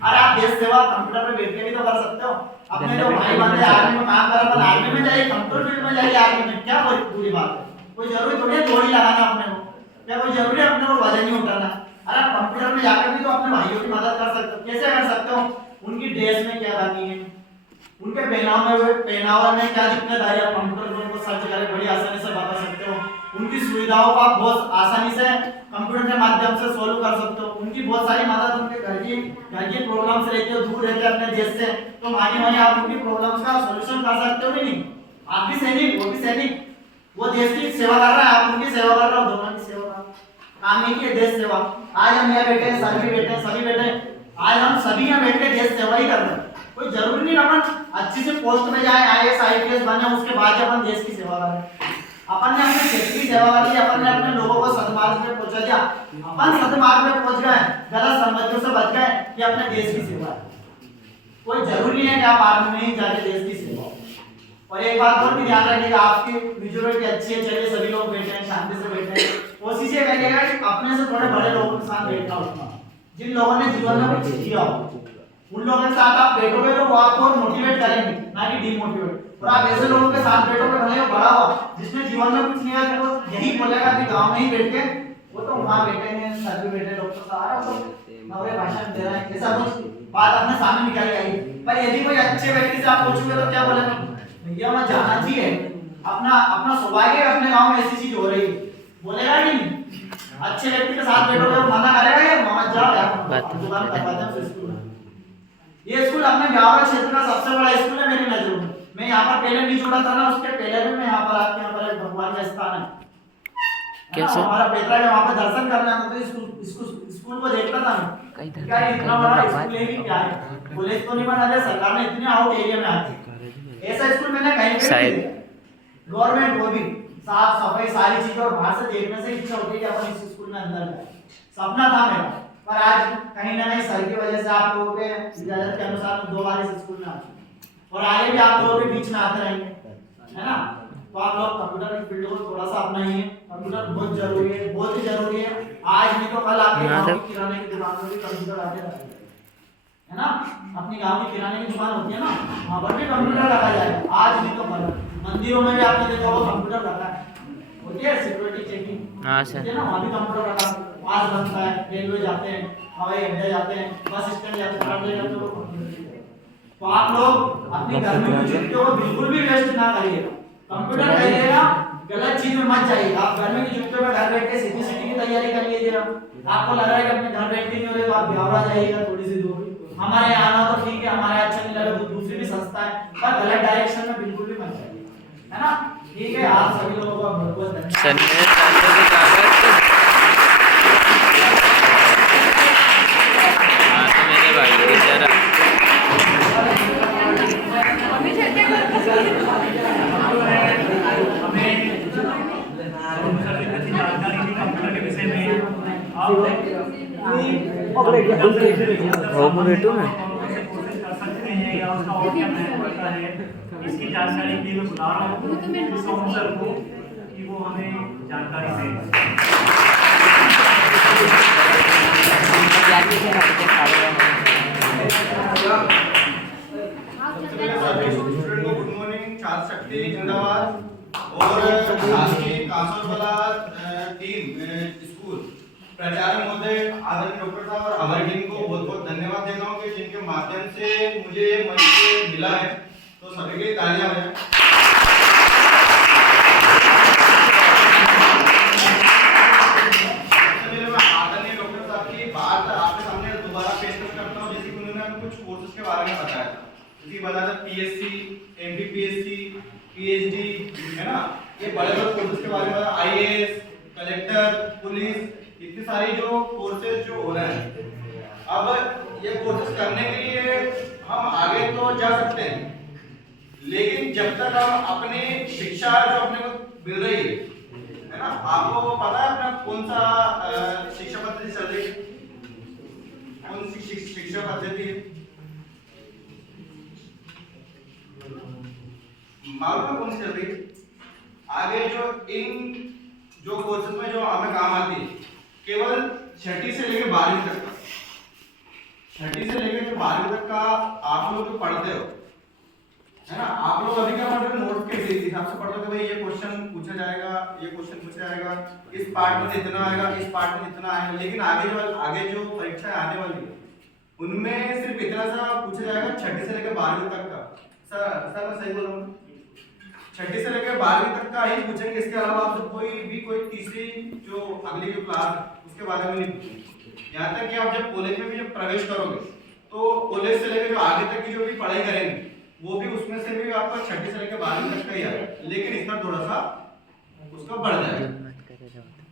अरे आप देश सेवा कंप्यूटर पे बैठ के भी तो कर सकते हो। अपने जो भाई बंधु आर्मी में काम कर रहे हैं, आर्मी में जाइए, कंप्यूटर फील्ड में जाइए, आर्मी में क्या बुरी बात है? कोई जरूरी थोड़ी है गोली लगाना अपने को, क्या कोई जरूरी है अपने को वजन नहीं उठाना? अरे आप कंप्यूटर में जाकर भी तो अपने भाइयों की मदद कर सकते हो। कैसे कर सकते हो? उनकी ड्रेस में क्या कमी है, उनके पहनावे में क्या दिक्कत आ रही है, आप कंप्यूटर पर उनको सर्च करके बड़ी आसानी से बता सकते हो। उनकी सुविधाओं को आप बहुत आसानी से कंप्यूटर के माध्यम से सॉल्व कर सकते हो। उनकी बहुत सारी मदद, उनके घर की प्रॉब्लम्स रहती है, दूर रहते हैं अपने देश से, तो वहीं आप उनकी प्रॉब्लम्स का सॉल्यूशन कर सकते हो। नहीं, आप भी सैनिक, वो भी सैनिक, वो देश की सेवा कर रहा है, आप उनकी सेवा कर रहे हो, दोनों की सेवा काम एक ही है, देश सेवा। आज हम यहाँ बैठे हैं, सभी बैठे हैं, आज हम सभी यहाँ बैठ के देश सेवा ही कर रहे हैं। कोई जरूरी नहीं अपन अच्छी से पोस्ट में जाए, IAS IPS बने, उसके बाद अपन देश की सेवा करें। अपन ने अपने क्षेत्र की सेवा कर ली, अपन ने अपने लोगों को सदमार्ग में पहुंचा दिया, अपन सदमार्ग में पहुंच गए, गलत संगतियों से बच गए कि अपने देश की सेवा है। कोई जरूरी नहीं है कि आप आर्मी में ही जाके देश की सेवा हो। और एक बात और भी ध्यान रखिएगा, आपकी मेजोरिटी अच्छी है, चलिए सभी लोग बैठे हैं, शांति से बैठे हैं, कोशिश ये करिएगा कि अपने से थोड़े बड़े लोगों के साथ बैठना उठना, जिन लोगों ने जीवन में कुछ किया हो उन लोगों के साथ आप बैठोगे तो वो आपको मोटिवेट करेंगे, ना कि डिमोटिवेट। और आप ऐसे लोगों के साथ बैठोगे भले वो बड़ा हो, जिसने जीवन में कुछ नहीं किया, तो यही बोलेगा कि गांव में ही बैठ के वो तो वहां बैठे हैं, सर भी बैठे, डॉक्टर साहब तो नवरे भाषण दे रहे हैं, ऐसा कुछ बात अपने सामने निकाली आई। पर यदि कोई अच्छे व्यक्ति से आप पूछोगे तो क्या बोलेगा, भैया मैं जाना चाहिए, अपना सौभाग्य है अपने गांव में ऐसी चीज हो रही है, बोलेगा कि नहीं? अच्छे व्यक्ति के साथ बैठोगे वो मना करेगा या मत जाओ यार, दुकान करवाते हैं स्कूल में। ये स्कूल अपने गांव क्षेत्र का सबसे बड़ा स्कूल है मेरी नजरों में। मैं यहाँ पर पहले नहीं जुड़ा था ना, उसके पहले भी मैं यहाँ पर आपके यहाँ पर एक भगवान का स्थान है कैसे? हमारा पेटरा में, वहाँ पे दर्शन करना था तो स्कूल को देखता था मैं, क्या इतना बड़ा स्कूल है कि क्या है, कॉलेज तो नहीं बना दिया सरकार ने, इतने आउट एरिया में आके ऐसा स्कूल मैंने कहीं पे नहीं देखा। गवर्नमेंट को भी साफ सफाई सारी चीजें, और बाहर से देखने से इच्छा होती है कि अपन इस स्कूल में अंदर जाए, सपना था मेरा। पर आज कहीं ना कहीं सर की वजह से आप लोगों के इजाजत के अनुसार मैं 2 बार इस स्कूल में आ चुका हूं, और आगे भी आप लोगों के बीच में आते रहेंगे, है ना। तो आप लोग कंप्यूटर की फील्ड को थोड़ा सा अपनाइए, कंप्यूटर बहुत जरूरी है, बहुत ही जरूरी है। आज नहीं तो कल आपके गांव की किराने की दुकान में भी कंप्यूटर आके रहेगा, है ना। अपनी गांव की किराने की दुकान होती है ना, वहां पर भी कंप्यूटर रखा जाएगा, आज नहीं तो कल। मंदिरों में भी आपने देखा होगा कंप्यूटर रखा है, होती है सिक्योरिटी चेकिंग, हाँ सर, है ना, वहां भी कंप्यूटर रखा है। पास बनता है, रेलवे जाते हैं, हवाई अड्डे जाते हैं, बस स्टैंड जाते हैं, हर जगह पे वो कंप्यूटर है। तो आप लोग अपनी घर में की छुट्टियों को बिल्कुल भी वेस्ट ना करिएगा, कंप्यूटर करिएगा, गलत चीज में मत जाइएगा। आप घर में की छुट्टियों में घर बैठ के सीधी की तैयारी कर लीजिएगा। आपको लग रहा है कि अपने घर बैठ के नहीं हो रहे तो आप ब्यावरा जाइएगा थोड़ी सी दूर, हमारे यहाँ आना तो ठीक है, हमारे अच्छा नहीं लगा तो दूसरी भी संस्था है, पर गलत डायरेक्शन में बिल्कुल भी मत जाइएगा, है ना। ठीक है, आप सभी लोगों का बहुत बहुत धन्यवाद। सर मेरे चाचा के कागज, हाँ तो मेरे भाई के जरा बेटू में इसकी जानकारी के लिए बुला रहा हूँ सर को कि वो हमें जानकारी दें। गुड मॉर्निंग, छात्र शक्ति जिंदाबाद। और राष्ट्रीय कांसोवाला टीम स्कूल प्राचार्य महोदय आदरणीय डॉक्टर साहब और हमारी टीम को बहुत बहुत धन्यवाद देता हूँ कि जिनके माध्यम से मुझे ये मंच मिला है, तो सभी के लिए तालियां बजाएं। आदरणीय डॉक्टर साहब की बात आपके सामने दोबारा पेश करता हूँ, जैसे कि उन्होंने कुछ कोर्सेज के बारे में बताया था, जैसे बताया था PSc, MPPSc, PhD, है ना, ये बड़े बड़े कोर्सेज के बारे में, IAS, कलेक्टर, पुलिस, इतनी सारी जो कोर्सेज जो हो रहे हैं। अब ये कोर्सेज करने के लिए हम आगे तो जा सकते हैं, लेकिन जब तक हम अपनी शिक्षा जो अपने को मिल रही है ना, आपको पता है अपना कौन सा शिक्षा पद्धति चल रही है, कौन सी शिक्षा पद्धति है, मालूम है कौन सी चल रही है? आगे जो इन जो कोर्सेज में जो हमें काम आती है, केवल 6ठी से लेकर 12वीं तक का, 6ठी से लेकर 12वीं तक का आप लोग जो पढ़ते हो, है ना, आप लोग अभी क्या पढ़ रहे हो, नोट्स के हिसाब से पढ़ रहे हो कि भाई ये क्वेश्चन पूछा जाएगा, ये क्वेश्चन पूछा जाएगा, इस पार्ट में इतना आएगा, इस पार्ट में इतना आएगा। लेकिन आगे जो परीक्षाएं आने वाली है उनमें सिर्फ इतना सा पूछा जाएगा 6ठी से लेकर 12वीं तक का। सर मैं सही बोल रहा हूँ? 6ठी से लेकर 12वीं तक का ही पूछेंगे, इसके अलावा आपसे कोई तीसरी जो अगली जो क्लास है उसके बारे में नहीं पूछेंगे। यहाँ तक कि आप जब कॉलेज में भी जब प्रवेश करोगे तो कॉलेज से लेकर जो आगे तक की जो भी पढ़ाई करेंगे वो भी उसमें से भी आपका 6ठी से लेकर 12वीं तक का ही है, लेकिन इसका थोड़ा सा उसका बढ़ जाएगा।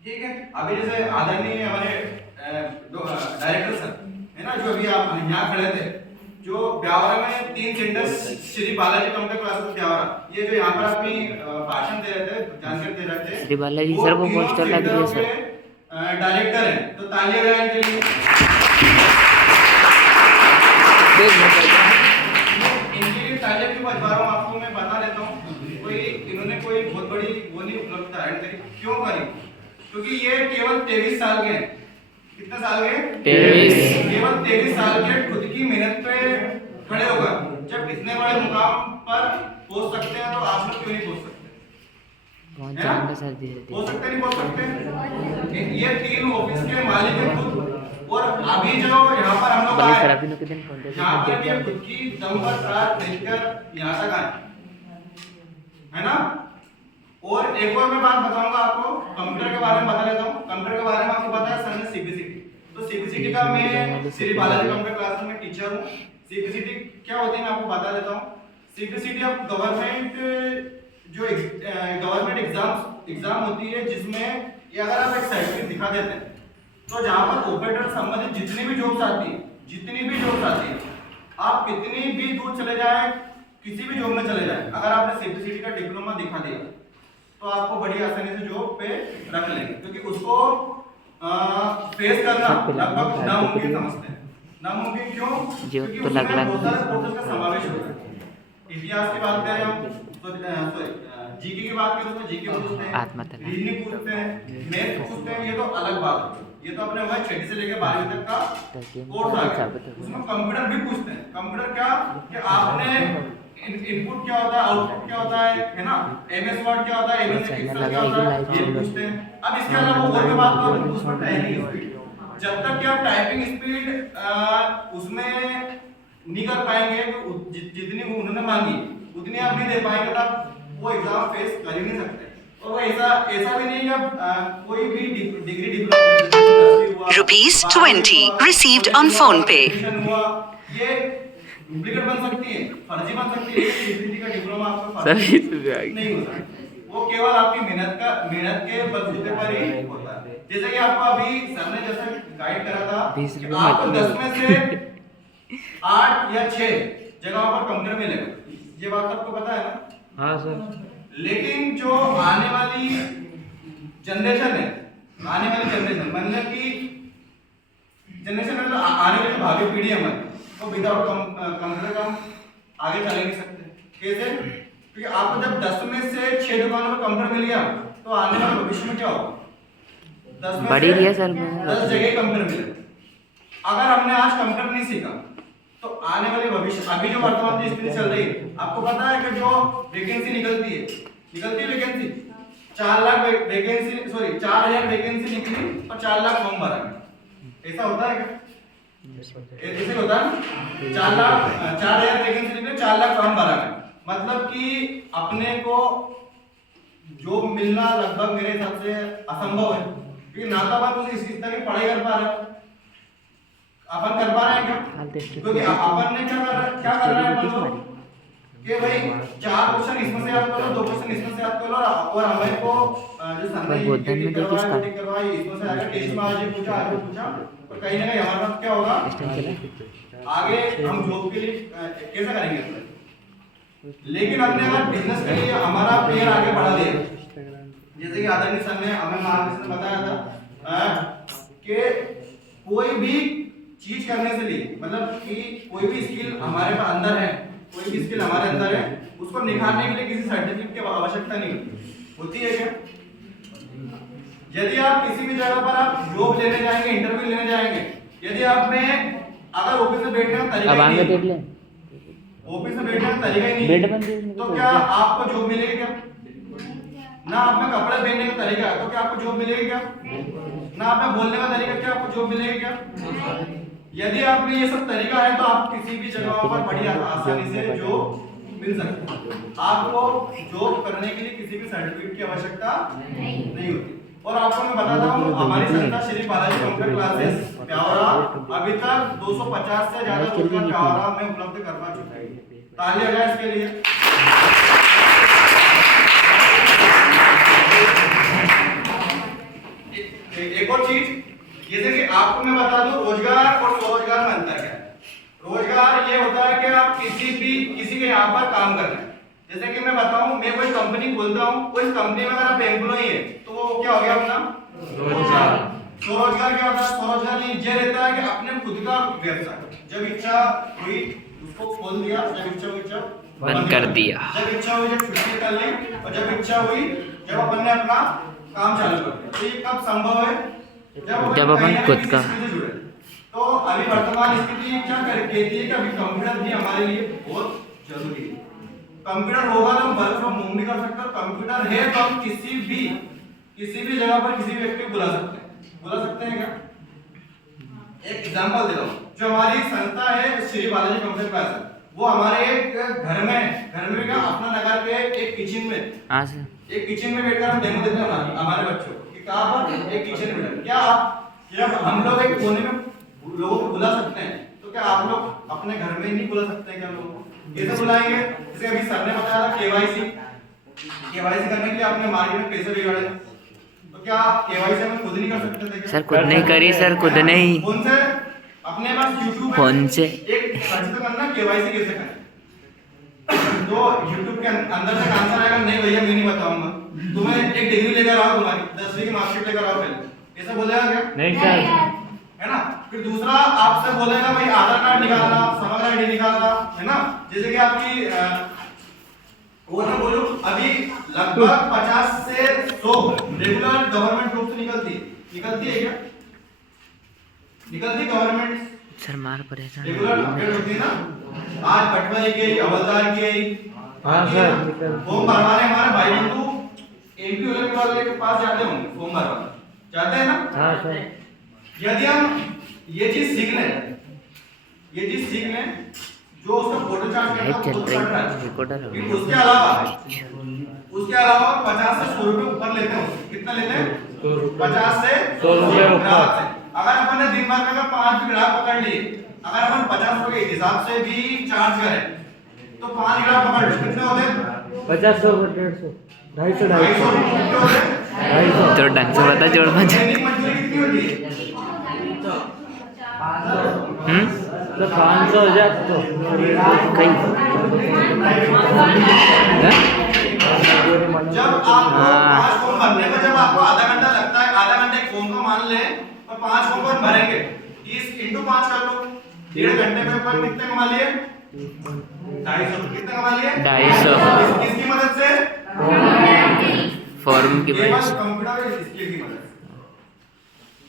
ठीक है, अभी जैसे आदरणीय हमारे डायरेक्टर सर है ना, जो अभी आप यहाँ खड़े थे, जो ब्यावरा में 3 centres Shri Balaji computer classes Biaora, ये जो यहाँ पर अपनी भाषण दे रहे थे, जानकारी दे रहे थे, श्री बालाजी वो सर वो तीनों पोस्टर लग रही है सेंटरों सर। के डायरेक्टर हैं, तो तालियां बजाएं इनके लिए। इनके लिए तालियां क्यों बजवा रहा हूँ आपको मैं बता देता हूँ। इन्होंने कोई बहुत बड़ी वो नहीं उपलब्धि धारण करी, क्यों करी? क्योंकि ये केवल 23 साल के हैं। कितने साल के? 23। केवल 23 साल के खुद की मेहनत पे खड़े होकर जब इतने बड़े मुकाम पर पहुंच सकते हैं, तो आप लोग क्यों नहीं पहुंच सकते? कौन चाहेगा सर धीरे पहुंच धीरे। सकते नहीं पहुंच सकते? ये 3 ऑफिस के मालिक हैं खुद। और अभी जो यहाँ पर हम लोग भले आए, सर अभी के दिन फोन दे यहाँ पर ये खुद की दम पर कार खरीदकर यहाँ तक आए, है ना? और एक और मैं बात बताऊंगा आपको, कंप्यूटर के बारे में बता देता हूँ। कंप्यूटर के बारे में आपको पता है सर ने सीबीसीटी, तो सीबीसीटी का मैं श्री बालाजी कंप्यूटर क्लास में टीचर हूँ। सीबीसीटी क्या होती है मैं आपको बता देता हूँ। सीबीसीटी अब गवर्नमेंट जो गवर्नमेंट एग्जाम होती है, जिसमें ये अगर आप एक सर्टिफिकेट दिखा देते हैं, तो जहाँ पर ऑपरेटर संबंधित जितनी भी जॉब्स आती है, आप कितनी भी दूर चले जाए, किसी भी जॉब में चले जाए, अगर आपने सीबीसीटी का डिप्लोमा दिखा दिया, तो आपको बड़ी आसानी से जॉब पे रख लेंगे, क्योंकि उसको फेस करना लगभग नामुमकिन समझते हैं। नामुमकिन क्यों? क्योंकि तो उसमें लग बहुत सारे कोर्सेज का समावेश होता है। इतिहास की बात करें हम तो जीके की बात करें तो जीके पूछते हैं, रीजनिंग पूछते हैं, मैथ पूछते हैं, ये तो अलग बात है। ये तो अपने हुआ 6 से लेकर 12वीं तक का कोर्स आ गया। उसमें कंप्यूटर भी पूछते हैं। कंप्यूटर क्या कि आपने इनपुट क्या होता है, आउटपुट क्या होता है ना? एमएस वर्ड क्या होता है, एमएस एक्सेल क्या होता है, ये पूछते हैं। अब इसके अलावा और भी बात करें तो उसमें टाइपिंग स्पीड, जब तक कि आप टाइपिंग स्पीड उसमें नहीं कर पाएंगे, जितनी उन्होंने मांगी उतनी आप नहीं दे पाएंगे, तब वो एग्जाम फेस कर ही नहीं सकते। और वो ऐसा भी नहीं है कि कोई भी degree diploma ₹20 received on PhonePe. हुआ, ये डुप्लीकेट बन सकती है, फर्जी बन सकती है। सीबीसीटी का डिप्लोमा आपका सर फर्जी इस पे आ गई। नहीं होता, वो केवल आपकी मेहनत के बलबूते पर ही होता है। जैसे कि आपको अभी सर ने जैसे गाइड करा था, 20 कि रुपए आपको मत 10 में से 8 या 6 जगहों पर कंप्यूटर मिलेगा। ये बात आपको पता है ना? हाँ सर। लेकिन जो आने वाली जनरेशन है, मतलब कि जनरेशन मतलब आने वाली भावी पीढ़ी है हमारी, तो विदाउट कंप्यूटर का हम आगे चल नहीं सकते। कैसे? क्योंकि आपको जब 10 में से 6 दुकानों पर कंप्यूटर मिल गया, तो आने वाले भविष्य में क्या होगा? 10 में बड़ी से है सर 10 जगह कंप्यूटर मिले। अगर हमने आज कंप्यूटर नहीं सीखा, तो आने वाले भविष्य, अभी जो वर्तमान की स्थिति चल रही है, आपको पता है कि जो वैकेंसी निकलती है vacancy 4 lakh vacancy, sorry 4000 vacancy निकली और 4 लाख फॉर्म भरा गया। ऐसा होता है क्या? ऐसे होता है? 4,000 वैकेंसी निकली, 4 लाख फॉर्म भरा गया। मतलब कि अपने को जॉब मिलना लगभग मेरे हिसाब से असंभव है, क्योंकि ना तो अपन इस तरह की पढ़ाई कर पा रहे हैं, अपन कर पा रहे हैं क्या? क्योंकि अपन ने क्या कर रहा है अपन लोग कि भाई 4 क्वेश्चन इसमें से याद करो, 2 क्वेश्चन इसमें से याद करो, और हमें को जो सामने करवाई इसमें से आगे टेस्ट में आज पूछा, और कहीं ना कहीं हमारे पास क्या होगा, आगे हम जॉब के लिए कैसे करेंगे? लेकिन हमने अगर बिजनेस के लिए हमारा पेयर आगे बढ़ा दिया, जैसे कि आदरणीय सर ने हमें मार्गदर्शन बताया था कि कोई भी चीज करने से लिए, मतलब कि कोई भी स्किल हमारे पास अंदर है, कोई भी स्किल हमारे अंदर है, उसको निखारने के लिए किसी सर्टिफिकेट की आवश्यकता नहीं होती है क्या? यदि आप किसी भी जगह पर आप जॉब लेने जाएंगे, इंटरव्यू लेने जाएंगे, यदि आप में अगर ऑफिस में बैठने का तरीका ही नहीं है, ऑफिस में बैठने का तरीका ही नहीं, तो क्या आपको जॉब मिलेगी क्या? ना आप में कपड़े पहनने का तरीका है, तो क्या आपको जॉब मिलेगी क्या? ना आप में बोलने का तरीका, क्या आपको जॉब मिलेगी क्या? यदि आप में ये सब तरीका है, तो आप किसी भी जगह पर बड़ी आसानी से जॉब मिल सकती है। आपको जॉब करने के लिए किसी भी सर्टिफिकेट की आवश्यकता नहीं होती। और आपको मैं बताता हूँ, हमारी संस्था श्री बालाजी कंप्यूटर क्लासेस ब्यावरा अभी तक 250 से ज्यादा रोजगार ब्यावरा में उपलब्ध करवा चुका है। तालियां बजाएं इसके लिए। एक और चीज, जैसे कि आपको मैं बता दूं, रोजगार और स्वरोजगार में अंतर क्या है। रोजगार ये होता किसी के यहाँ पर काम करना है, जैसे कि मैं बताऊं, मैं कोई कंपनी खोलता हूँ, उस कंपनी में अगर आप एम्प्लॉई है तो वो क्या हो गया अपना स्वरोजगार। क्या होता है स्वरोजगार? नहीं, ये रहता है कि अपने खुद का व्यवसाय, जब इच्छा हुई उसको खोल दिया, जब इच्छा बंद कर दिया, जब इच्छा हुई जब छुट्टी कर ली, और जब इच्छा हुई जब अपन ने अपना काम चालू कर दिया। तो ये कब संभव है? जब अपन खुद का। तो अभी वर्तमान स्थिति क्या कहती है कि अभी कंप्यूटर भी हमारे लिए बहुत जरूरी है। कंप्यूटर होगा तो हम वर्क फ्रॉम होम भी कर सकते हैं, कंप्यूटर है तो हम किसी भी जगह पर किसी व्यक्ति को बुला सकते हैं क्या? एक एग्जांपल दे रहा हूं, जो हमारी संस्था है श्री बालाजी कंप्यूटर क्लास, वो हमारे एक घर में क्या अपना लगा के एक किचन में बैठकर हम डेमो देते हैं हमारे बच्चों को कि कहां पर एक किचन में बैठकर। क्या आप जब हम लोग एक कोने में लोगों को बुला सकते हैं, तो क्या आप लोग अपने घर में नहीं बुला सकते हैं? क्या लोगों को कैसे बुलाएंगे? जैसे अभी सर ने बताया था केवाईसी करने के लिए आपने मार्केट में पैसे बिगाड़े, तो क्या केवाईसी हम खुद नहीं कर सकते थे? सर खुद नहीं करी, सर खुद नहीं, फोन से अपने पास यूट्यूब फोन से एक सर्च तो करना केवाईसी कैसे करें, तो यूट्यूब के अंदर से आंसर आएगा, नहीं भैया मैं नहीं बताऊंगा, तुम्हें एक डिग्री लेकर आओ, तुम्हारी 10वीं की मार्कशीट लेकर आओ पहले, ऐसा बोलेगा क्या? नहीं सर, है ना। फिर दूसरा आपसे बोलेगा भाई आधार कार्ड निकालना, समग्र आईडी निकालना, है ना। जैसे कि आपकी और मैं बोलूं अभी लगभग 50 से 100 रेगुलर गवर्नमेंट जॉब से निकलती है क्या? निकलती गवर्नमेंट सर मार परेशान रेगुलर अपडेट होती है ना। आज पटवारी की, हवलदार की, हां सर, फॉर्म भरवाने हमारे भाई बंधु एमपी वाले के पास जाते होंगे, फॉर्म भरवाने जाते हैं ना। हां सर, यदि हम ये चीज सीख लें जो उसका फोटो चार्ज करता है उसके अलावा 50 से 100 रुपए ऊपर लेते हैं। कितना लेते हैं? 50 से 100 रुपए ऊपर। अगर अपन ने दिन भर में अगर 5 ग्राहक पकड़ लिए, अगर अपन 50 रुपए के हिसाब से भी चार्ज करें तो 5 ग्राहक पकड़ लो, कितने होते हैं? 50 100 150 250 250 तो ढंग से बता जोड़ मत। कितनी होती है? तो 500 हजार तो कई जब आपको 5 फॉर्म भरने में जब आपको आधा घंटा लगता है, आधा घंटे एक फॉर्म का मान ले और 5 फॉर्म पर भरेंगे, 30 × 5 कर लो, 1.5 घंटे में अपन कितने कमा लिए? 250। कितने कमा लिए? 250। किसकी मदद से? फॉर्म की केवल वजह से। कंप्यूटर स्किल की मदद से,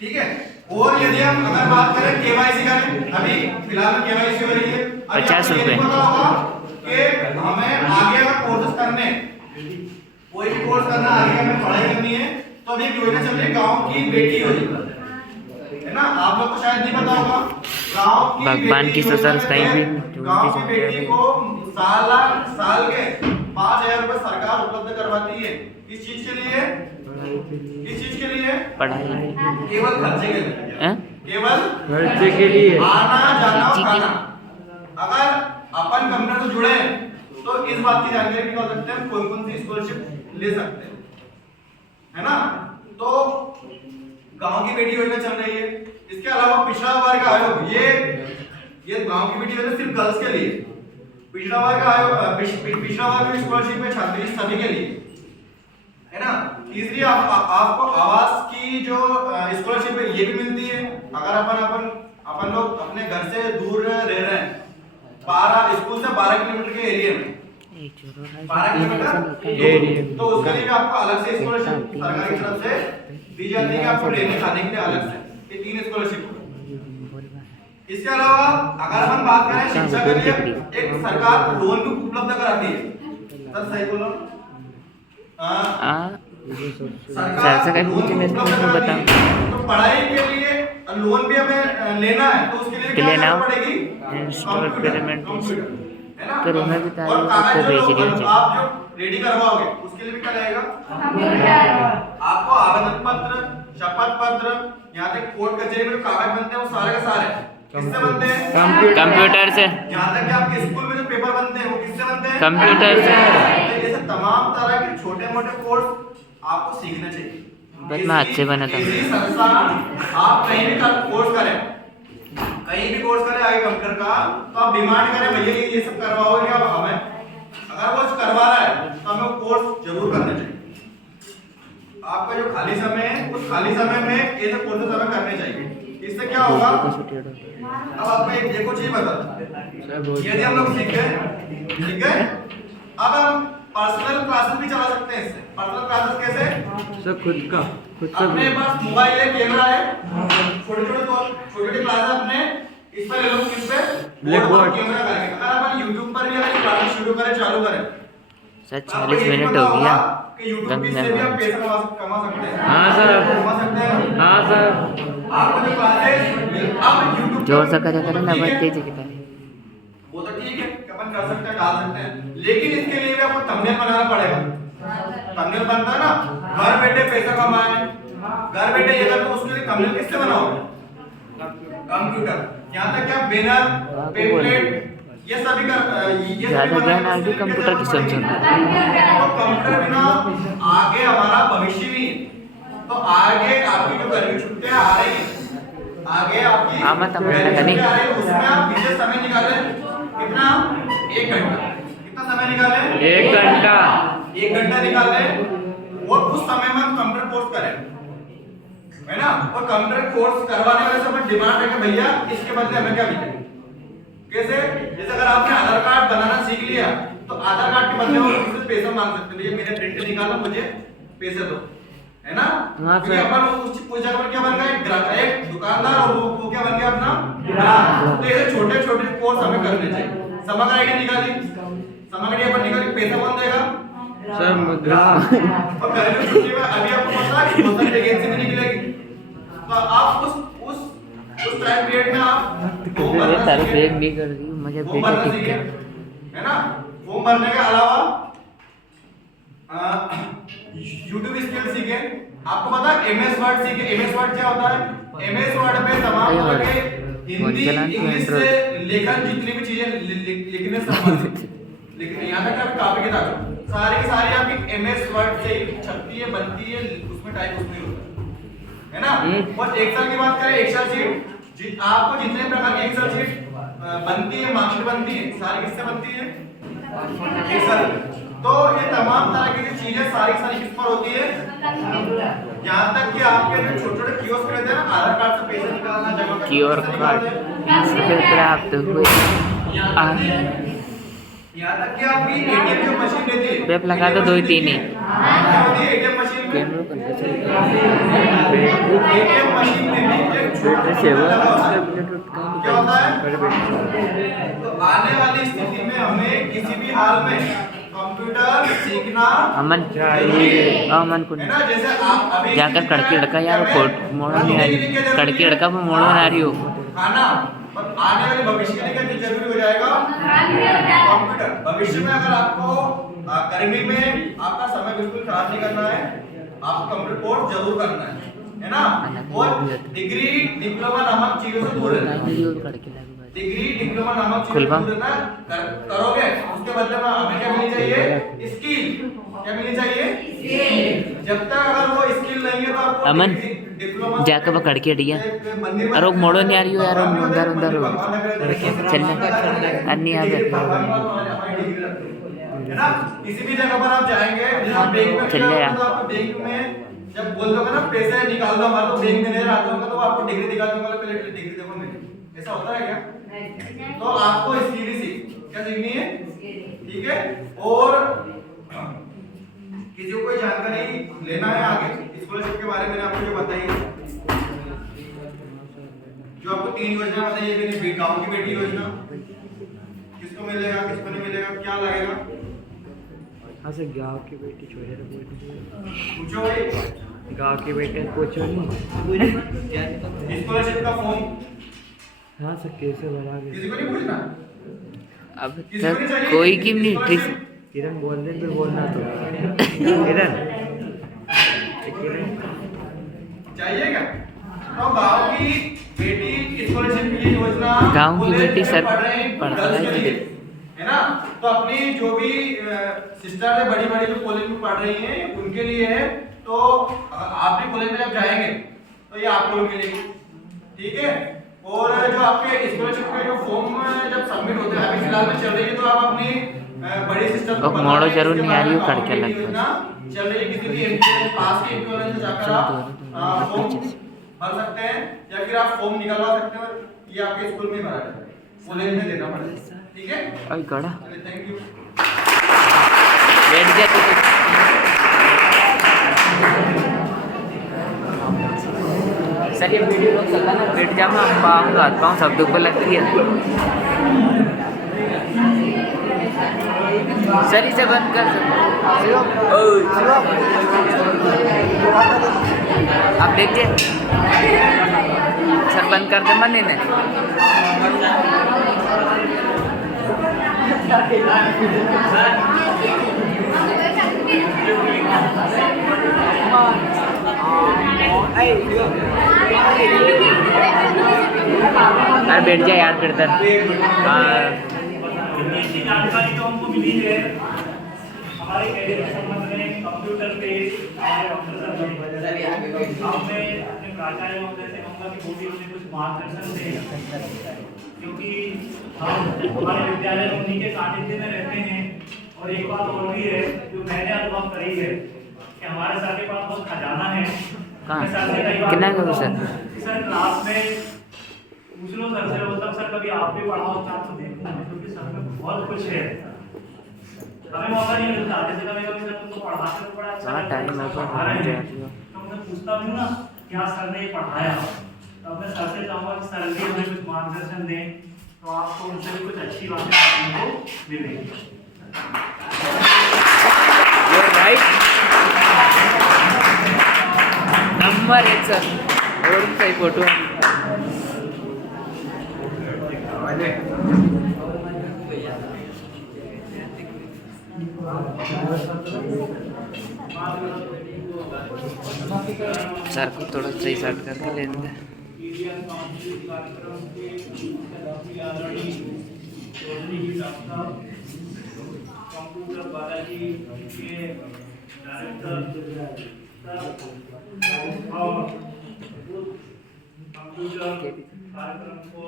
ठीक है। और यदि हम अगर बात करें केवाईसी का, अभी फिलहाल केवाईसी हो रही है, 50 रुपए कि हमें आगे अगर कोर्सेज करने, कोई भी कोर्स करना, आगे हमें पढ़ाई करनी है, तो अभी योजना चल रही है गांव की बेटी योजना, है ना। आप लोग को शायद नहीं पता होगा, गांव की भगवान की ससुर कहीं भी गांव की बेटी को साल के 5000 रुपए सरकार उपलब्ध करवाती है। किस चीज के लिए? पढ़ाई केवल खर्चे के लिए, हैं? केवल खर्चे के लिए, आना जाना और खाना। अगर अपन कंप्यूटर से जुड़े तो इस बात की जानकारी निकाल सकते हैं कौन सी स्कॉलरशिप ले सकते हैं, है ना। तो गांव की बेटी योजना चल रही है। इसके अलावा पिछड़ा वर्ग आयोग, ये गांव की बेटी योजना सिर्फ गर्ल्स के लिए, पिछड़ा वर्ग आयोग, पिछड़ा वर्ग स्कॉलरशिप में छात्री सभी के लिए, है ना। तीसरी आपको आवास की जो स्कॉलरशिप है ये भी मिलती है। अगर अपन लोग अपने घर से दूर रह रहे हैं, 12 स्कूल से 12 किलोमीटर के एरिया में, 12 किलोमीटर, तो उसके लिए भी आपको अलग से स्कॉलरशिप सरकार की तरफ से दी जाती है, आपको रहने खाने के लिए अलग से। ये 3 स्कॉलरशिप। इसके अलावा अगर हम बात करें शिक्षा के लिए, एक सरकार लोन भी उपलब्ध कराती है। सर सही बोलो। सरकार लोन भी उपलब्ध कराती है। तो पढ़ाई के लिए लोन भी हमें लेना है, तो उसके लिए क्या करना पड़ेगी? इंस्टॉल पेमेंट है ना। करो मैं भी तारीख और कागज को भेज रही हूं। आप जो रेडी करवाओगे उसके लिए भी क्या लगेगा? आपको आवेदन पत्र, शपथ पत्र, यहाँ तक कोर्ट कचहरी में जो कागज बनते हैं वो सारे के सारे किससे बनते हैं? कंप्यूटर से। यहाँ तक कि आपके स्कूल में जो पेपर बनते हैं वो किससे बनते हैं? कंप्यूटर से। ऐसे तमाम तरह के छोटे मोटे कोर्स आपको सीखना चाहिए। बस मैं हाथ से बना था। संस्था आप कहीं भी कोर्स करें, कहीं भी कोर्स करें आगे कंप्यूटर का, तो आप डिमांड करें भैया ये सब करवाओगे क्या हमें? अगर वो करवा रहा है तो हमें कोर्स जरूर करना चाहिए। आपका जो खाली समय है उस खाली समय में ये सब कोर्सेज हमें करने चाहिए। इससे क्या होगा? अब आपको एक देखो चीज बता, यदि हम लोग सीख गए, ठीक है, अब हम पर्सनल क्लासेस भी चला सकते हैं इससे। पर्सनल क्लासेस कैसे? सर खुद का अपने पास मोबाइल है, कैमरा है, छोटे-छोटे क्लासेस अपने इस पर ले लो, किस पे? ब्लैकबोर्ड कैमरा करके। अगर अपन YouTube पर भी अगर क्लासेस शुरू करें, चालू करें, सर 40 मिनट हो गया। कि YouTube से भी आप पैसा कमा सकते हैं। हाँ सर, कमा सकते हैं। हाँ सर। आपको जो क्लासेस अब YouTube जोर से करे ना बस तेजी की तरह। वो तो ठीक है कि अपन कर सकते हैं, डाल सकते हैं, लेकिन इसके लिए भी आपको थंबनेल बनाना पड़ेगा। थंबनेल बनता है ना, घर बैठे पैसा कमाए, घर बैठे ये करते, उसके लिए थंबनेल किससे बनाओगे? कंप्यूटर। यहाँ तक क्या बैनर, पेम्पलेट, ये सभी कर ज्यादा ज्ञान आगे कंप्यूटर की समझो। तो कंप्यूटर बिना आगे हमारा भविष्य नहीं है। तो आगे आपकी जो गर्मी छुट्टियां आ रही हैं, आगे आपकी गर्मी छुट्टियां आ रही है, उसमें आप विशेष समय निकालें। कितना? 1 घंटा। कितना समय निकालें? 1 घंटा। 1 घंटा निकालें और उस समय में हम कंप्यूटर कोर्स करें, है ना? और कंप्यूटर कोर्स करवाने वाले से अपन डिमांड है कि भैया इसके बदले हमें क्या मिले। कैसे? जैसे अगर आपने आधार कार्ड बनाना सीख लिया तो आधार कार्ड के बदले वो किसी से पैसा मांग सकते हैं, भैया मेरे प्रिंट निकालो, मुझे पैसे दो, है ना? क्योंकि अपन उस जगह पर क्या बन गया? एक दुकानदार, और वो क्या बन गया? अपना ग्राहक। तो ऐसे छोटे छोटे कोर्स हमें करने चाहिए। समग्र आईडी निकाली, समग्र आईडी अपन निकाली, पैसा कौन देगा? सर ग्राहक। और गर्मी छुट्टी में अभी आपको पता है बहुत सारी वैकेंसी भी निकलेगी, तो आप उस टाइम पीरियड में आप ये तारे ब्रेक नहीं कर रही मुझे बेटा ठीक है, है ना? फॉर्म भरने के अलावा YouTube स्किल सीखे। आपको पता है MS वर्ड सीखे। MS वर्ड क्या होता है? MS वर्ड में तमाम तरह के हिंदी इंग्लिश से लेखन जितनी भी चीजें लिखने संबंधित, लेकिन यहाँ तक आप कॉपी किताब सारी की सारी आपकी MS वर्ड से ही छपती है, बनती है, उसमें टाइप उसमें होता है ना? और एक्सेल की बात करें, एक्सेल शीट आपको जितने प्रकार की एक्सेल शीट बनती है, मार्कशीट बनती है, सारी किससे बनती है? एक्सेल। तो ये तमाम तरह की चीजें सारी किस पर होती है? यहाँ तक कि आपके जो छोटे-छोटे कियोस्क रहते हैं ना, आधार कार्ड से पैसे निकालना, जमा करना, क्यूआर कार्ड से प्राप्त हुए। यहाँ तक कि आपकी एटीएम जो मशीन रहती है, वेब लगा दो 2-3 ही क्या होती है एटीएम मशीन में? एटीएम मशीन में भी एक क्या होता है? तो आने वाली स्थिति में हमें किसी भी हाल में कंप्यूटर सीखना अमन को है ना? जैसे आप अभी जाकर कड़की लड़का यार मोड़ो नहीं आ रही, कड़की लड़का वो मोड़ो ना रही हो खाना, और आने वाले भविष्य के लिए क्या जरूरी हो जाएगा? कंप्यूटर। भविष्य में अगर आपको गर्मी में आपका समय बिल्कुल खराब नहीं करना है, आपको कंप्यूटर कोर्स जरूर करना है ना? और डिग्री डिप्लोमा नामक चीजों से दूर रहना। डिग्री डिप्लोमा नामक चीजों से दूर रहना करोगे, उसके बदले में हमें क्या मिलनी चाहिए? स्किल। क्या मिलनी चाहिए? जब तक अगर वो स्किल नहीं है तो आपको अमन डिप्लोमा जाकर वो कड़के दिया अरे मोड़ो नहीं आ रही हो यार, अंदर अंदर चलना अन्य आ है ना? किसी भी जगह पर आप जाएंगे, जैसे आप बैंक में चल रहा तो आप बैंक में जब बोल दोगे ना पैसे निकाल दो हमारे, तो बैंक मैनेजर आते होंगे तो वो आपको डिग्री दिखा दूंगा, पहले डिग्री देखो मेरी। ऐसा होता है क्या? तो आपको स्किल ही क्या सीखनी है, ठीक है? और किसी को कोई जानकारी लेना है आगे स्कॉलरशिप के बारे में, आपको जो बताइए, जो आपको 3 योजना बताइए, मैंने गांव की बेटी योजना, किसको मिलेगा, किसको नहीं मिलेगा, क्या लगेगा? हाँ सर, गाँव की बेटी छोड़े पूछो भाई, गाँव की बेटे पूछो नहीं। स्कॉलरशिप का फॉर्म हाँ सर, कैसे भरा किसी को नहीं पूछना? अब तक कोई की नहीं ट्रिक किरण बोल दे, फिर बोलना तो किरण चाहिए क्या? तो गांव की बेटी स्कॉलरशिप की योजना, गांव की बेटी सर पढ़ता है ना? तो अपनी जो भी सिस्टर है, बड़ी बड़ी जो कॉलेज में पढ़ रही हैं, उनके लिए है। तो आप भी कॉलेज में जब जाएंगे तो ये आपको मिलेगी, ठीक है? और जो आपके स्कॉलरशिप के जो फॉर्म जब सबमिट होते हैं अभी फिलहाल में चल रही है, तो आप अपनी बड़ी सिस्टम अब मोड़ो जरूर नहीं आ रही हो खड़के लग चल रही है, किसी भी एमटीएस पास के इक्विवेलेंट से जाकर आप फॉर्म भर सकते हैं, या फिर आप फॉर्म निकलवा सकते हो, ये आपके स्कूल में ही भरा जाएगा, कॉलेज में देना पड़ेगा। ठीक है, ओए गड़ा थैंक यू। बैठ जा तू। सर ये वीडियो रोक सकता ना, बैठ जा, मैं पाँव हाथ पाँव सब दुख लगती है सर, इसे बंद कर सकते। आप देखिए सर, बंद कर दे मन इन्हें। अरे बैठ जा यार फिर तक। इतनी अच्छी जानकारी तो हमको मिली है हमारे कैरियर के संबंध में कंप्यूटर पे हमारे डॉक्टर साहब ने अपने प्राचार्य महोदय से कहूँगा कि वो भी हमें कुछ मार्गदर्शन दें, क्योंकि हम हमारे विद्यालय में उन्हीं के सानिध्य में रहते हैं। और एक बात और भी है जो मैंने अनुभव करी है कि हमारे सर के पास बहुत खजाना है। कितना करो सर क्लास में पूछ लो सर से, तब सर कभी आप भी पढ़ाओ चाह तो देखो, क्योंकि सर में बहुत कुछ है, हमें मौका नहीं मिलता। जैसे कभी कभी सर तुमको पढ़ाते तो बड़ा अच्छा टाइम है पढ़ा रहे हैं, तो मैं पूछता भी हूँ ना क्या सर ने पढ़ाया, तो मैं सर से चाहूँगा कि सर भी हमें कुछ मार्गदर्शन दें, तो आपको उनसे भी कुछ अच्छी बातें आपको मिलेंगी। राइट नंबर 1 सर, और सही फोटो सर को थोड़ा सही सेट करके ले लेंगे। कंप्यूटर बालाजी के डायरेक्टर और कंप्यूटर कार्यक्रम को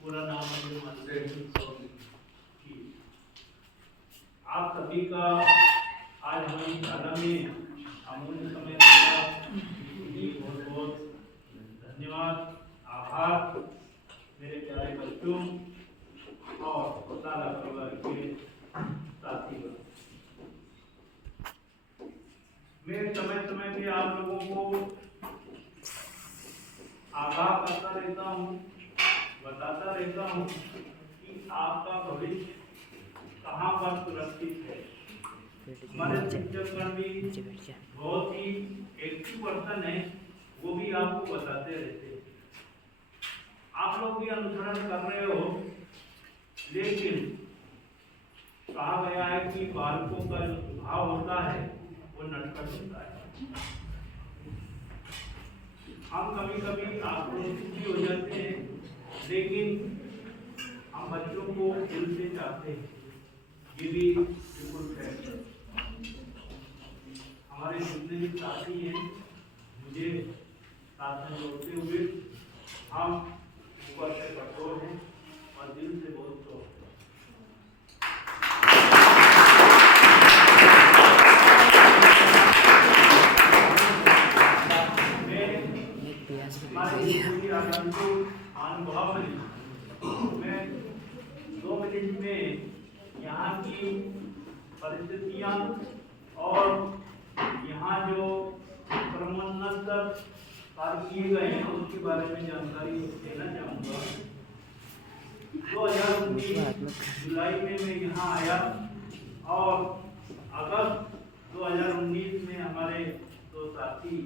पूरा नाम आप सभी का आज हमारी शाला में अमूल्य समय दिया, बहुत बहुत धन्यवाद, आभार मेरे प्यारे बच्चों और शाला परिवार के साथियों। मैं समय समय पे आप लोगों को आगाह करता रहता हूँ, बताता रहता हूँ कि आपका भविष्य कहाँ पर सुरक्षित है। हमारे शिक्षकगण भी बहुत ही एक्टिव पर्सन है, वो भी आपको बताते रहते हैं। आप लोग भी अनुसरण कर रहे हो, लेकिन कहा गया है कि बालकों का जो स्वभाव होता है वो नटखट होता है। हम कभी कभी आक्रोशित भी हो जाते हैं, लेकिन हम बच्चों को दिल से चाहते हैं, ये भी बिल्कुल फैक्ट है। हमारे जितने भी साथी हैं, मुझे साथ में जोड़ते हुए हम ऊपर से कठोर हैं और दिल से बहुत शौक है। मैं 2 मिनट में यहाँ की परिस्थितियाँ और यहाँ जो क्रमोन्नत कार्य किए गए हैं उसके बारे में जानकारी देना चाहूँगा। 2019 जुलाई में मैं यहाँ आया और अगस्त 2019 में हमारे 2 साथी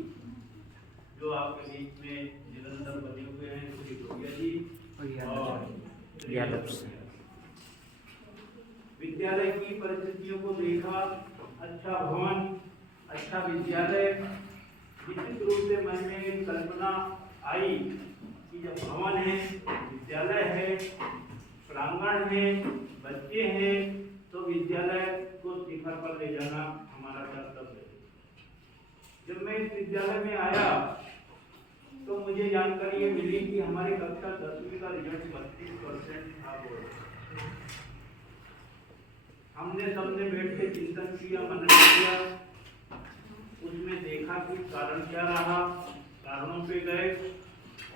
जो आपके बीच में निरंतर बने हुए हैं, श्री गोविया जी और विद्यालय की परिस्थितियों को देखा, अच्छा भवन, अच्छा विद्यालय, निश्चित रूप से मन में एक कल्पना आई कि जब भवन है, विद्यालय है, प्रांगण है, बच्चे हैं, तो विद्यालय को शिखर पर ले जाना हमारा कर्तव्य है। जब मैं इस विद्यालय में आया तो मुझे जानकारी ये मिली कि हमारी कक्षा 10वीं का रिजल्ट 32% था। हमने सबने बैठ के चिंतन किया, मनन किया, उसमें देखा कि कारण क्या रहा, कारणों पे गए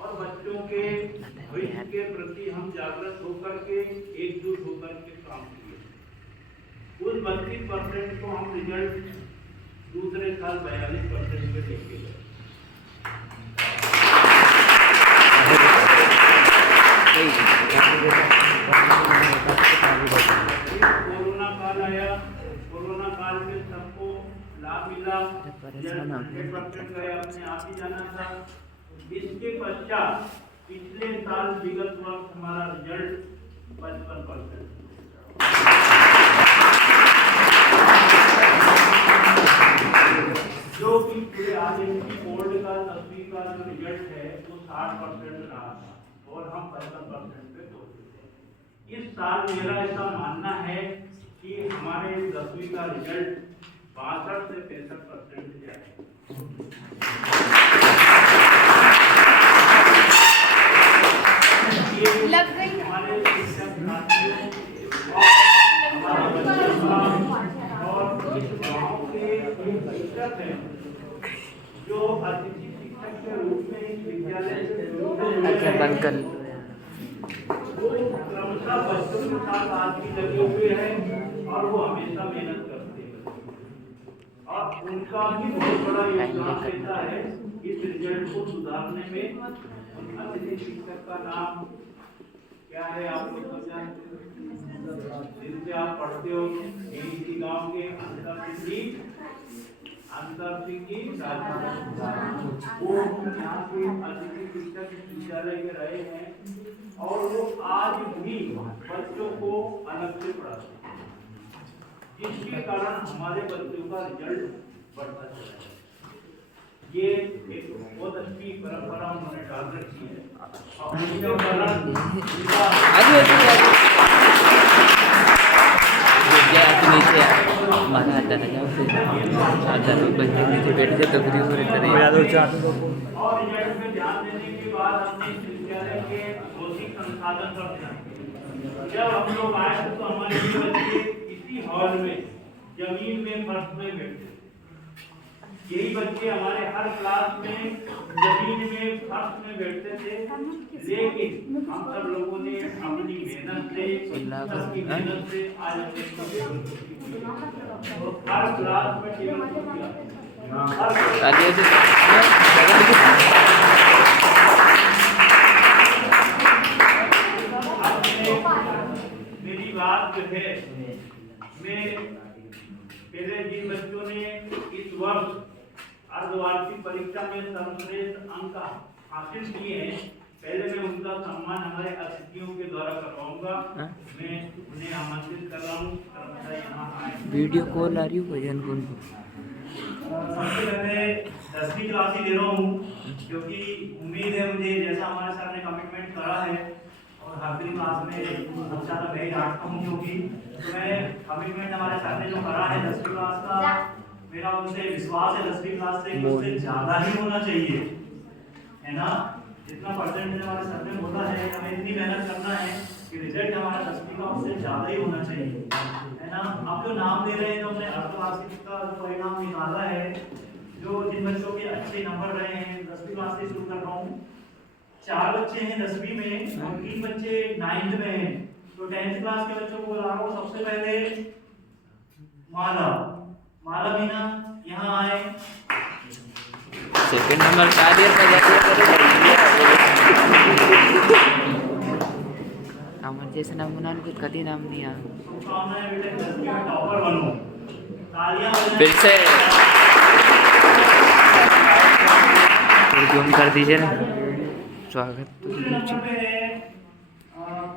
और बच्चों के भविष्य के प्रति हम जागृत होकर के एकजुट होकर के काम किए। उस 32% को हम रिजल्ट दूसरे साल 42% पे लेके गए। कोरोना काल आया, कोरोना काल में सबको लाभ मिला, 100% गए, अपने आप ही जाना था। इसके पश्चात पिछले साल विगत वर्ष हमारा रिजल्ट 55%। जो कि पूरे आईएमटी बोर्ड का 10वीं का जो रिजल्ट है वो 60% रहा था और हम 55% पे पहुंचे थे। इस साल मेरा ऐसा मानना है कि हमारे 10वीं का रिजल्ट 62 से 65% जाएगा। लग गई हमारे शिक्षक साथियों और हमारे बच्चों और इस गांव के शिक्षक हैं जो अतिथि शिक्षक के रूप में इस विद्यालय से बंद कर वो क्रमशः बच्चों के साथ आज भी लगे हुए हैं और वो हमेशा मेहनत करते हैं और उनका भी बहुत बड़ा योगदान रहता है इस रिजल्ट को सुधारने में। अतिथि शिक्षक का नाम क्या है आपको सब जानते हो, जिनसे आप पढ़ते हो, इसी गांव के अंतर सिंह जी वो यहाँ के अतिथि शिक्षक विद्यालय के रहे हैं और वो आज भी बच्चों को अलग से पढ़ाते हैं, जिसके कारण हमारे बच्चों का रिजल्ट बढ़ता चला है। ये एक बहुत अच्छी परंपरा उन्होंने डाल रखी है। नीचे हमारा आता था नीचे बैठ जाए तो फ्री हो रहे और रिजल्ट में ध्यान देने के बाद हमने इस विद्यालय के भौतिक संसाधन पर ध्यान। जब हम लोग आए तो हमारे बच्चे इसी हॉल में जमीन में फर्श में बैठे। यही बच्चे हमारे हर क्लास में जमीन में फर्श में बैठते थे, लेकिन हम सब लोगों ने अपनी मेहनत से सबकी मेहनत से आज हर क्लास में टेबल मेरी बात जो है, मैं पहले जिन बच्चों ने इस वर्ष अर्धवार्षिक परीक्षा में सर्वश्रेष्ठ अंक हासिल किए हैं, पहले मैं उनका सम्मान हमारे अतिथियों के द्वारा करवाऊंगा। मैं उन्हें आमंत्रित कर रहा हूँ, कर्मचारी यहाँ आए। वीडियो कॉल आ रही है भजन कौन सबसे पहले 10वीं क्लास ही ले रहा हूँ, क्योंकि उम्मीद है मुझे जैसा हमारे सर ने कमिटमेंट करा है और हर दिन क्लास में बहुत ज़्यादा मैं डांटता हूँ, क्योंकि तो मैं कमिटमेंट हमारे सर ने जो करा है 10वीं क्लास का, मेरा उनसे विश्वास है 10वीं क्लास से उससे ज़्यादा ही होना चाहिए, है ना। जितना परसेंटेज हमारे सर ने बोला है, हमें इतनी मेहनत करना है कि रिजल्ट हमारा 10वीं का उससे ज़्यादा ही होना चाहिए, है ना। आप जो नाम दे रहे हैं, जो अपने अर्धवार्षिक का जो परिणाम निकाला है, जो जिन बच्चों के अच्छे नंबर रहे हैं, 10वीं क्लास से शुरू कर रहा हूँ। 4 बच्चे हैं 10वीं में और 3 बच्चे 9th में हैं, तो 10th क्लास के बच्चों को बुला रहा हूँ। सबसे पहले माला मीना यहाँ आए। सेकंड नंबर कार्य पर हमारे जैसे नाम बना कुछ कभी नाम नहीं आ टॉपर बनो, तालियां फिर से जूम कर दीजिए ना। स्वागत। नंबर पे है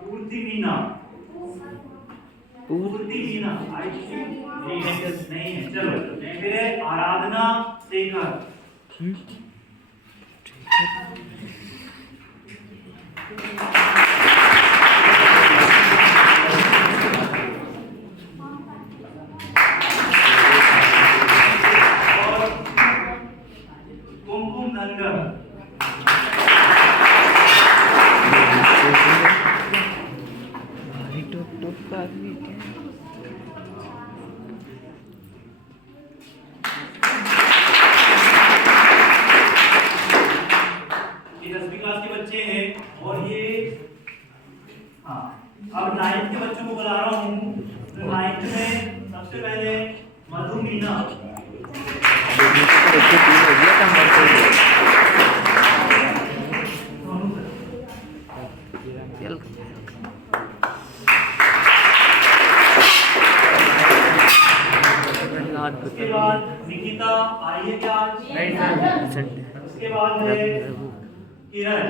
पूर्ति मीना। आई थिंक नहीं है, चलो फिर है आराधना शेखर। और ये हाँ अब 9th के बच्चों को बुला रहा हूँ। तो 9th में सबसे पहले मधु मीना। उसके बाद निकिता आई है क्या आज? उसके बाद है किरण।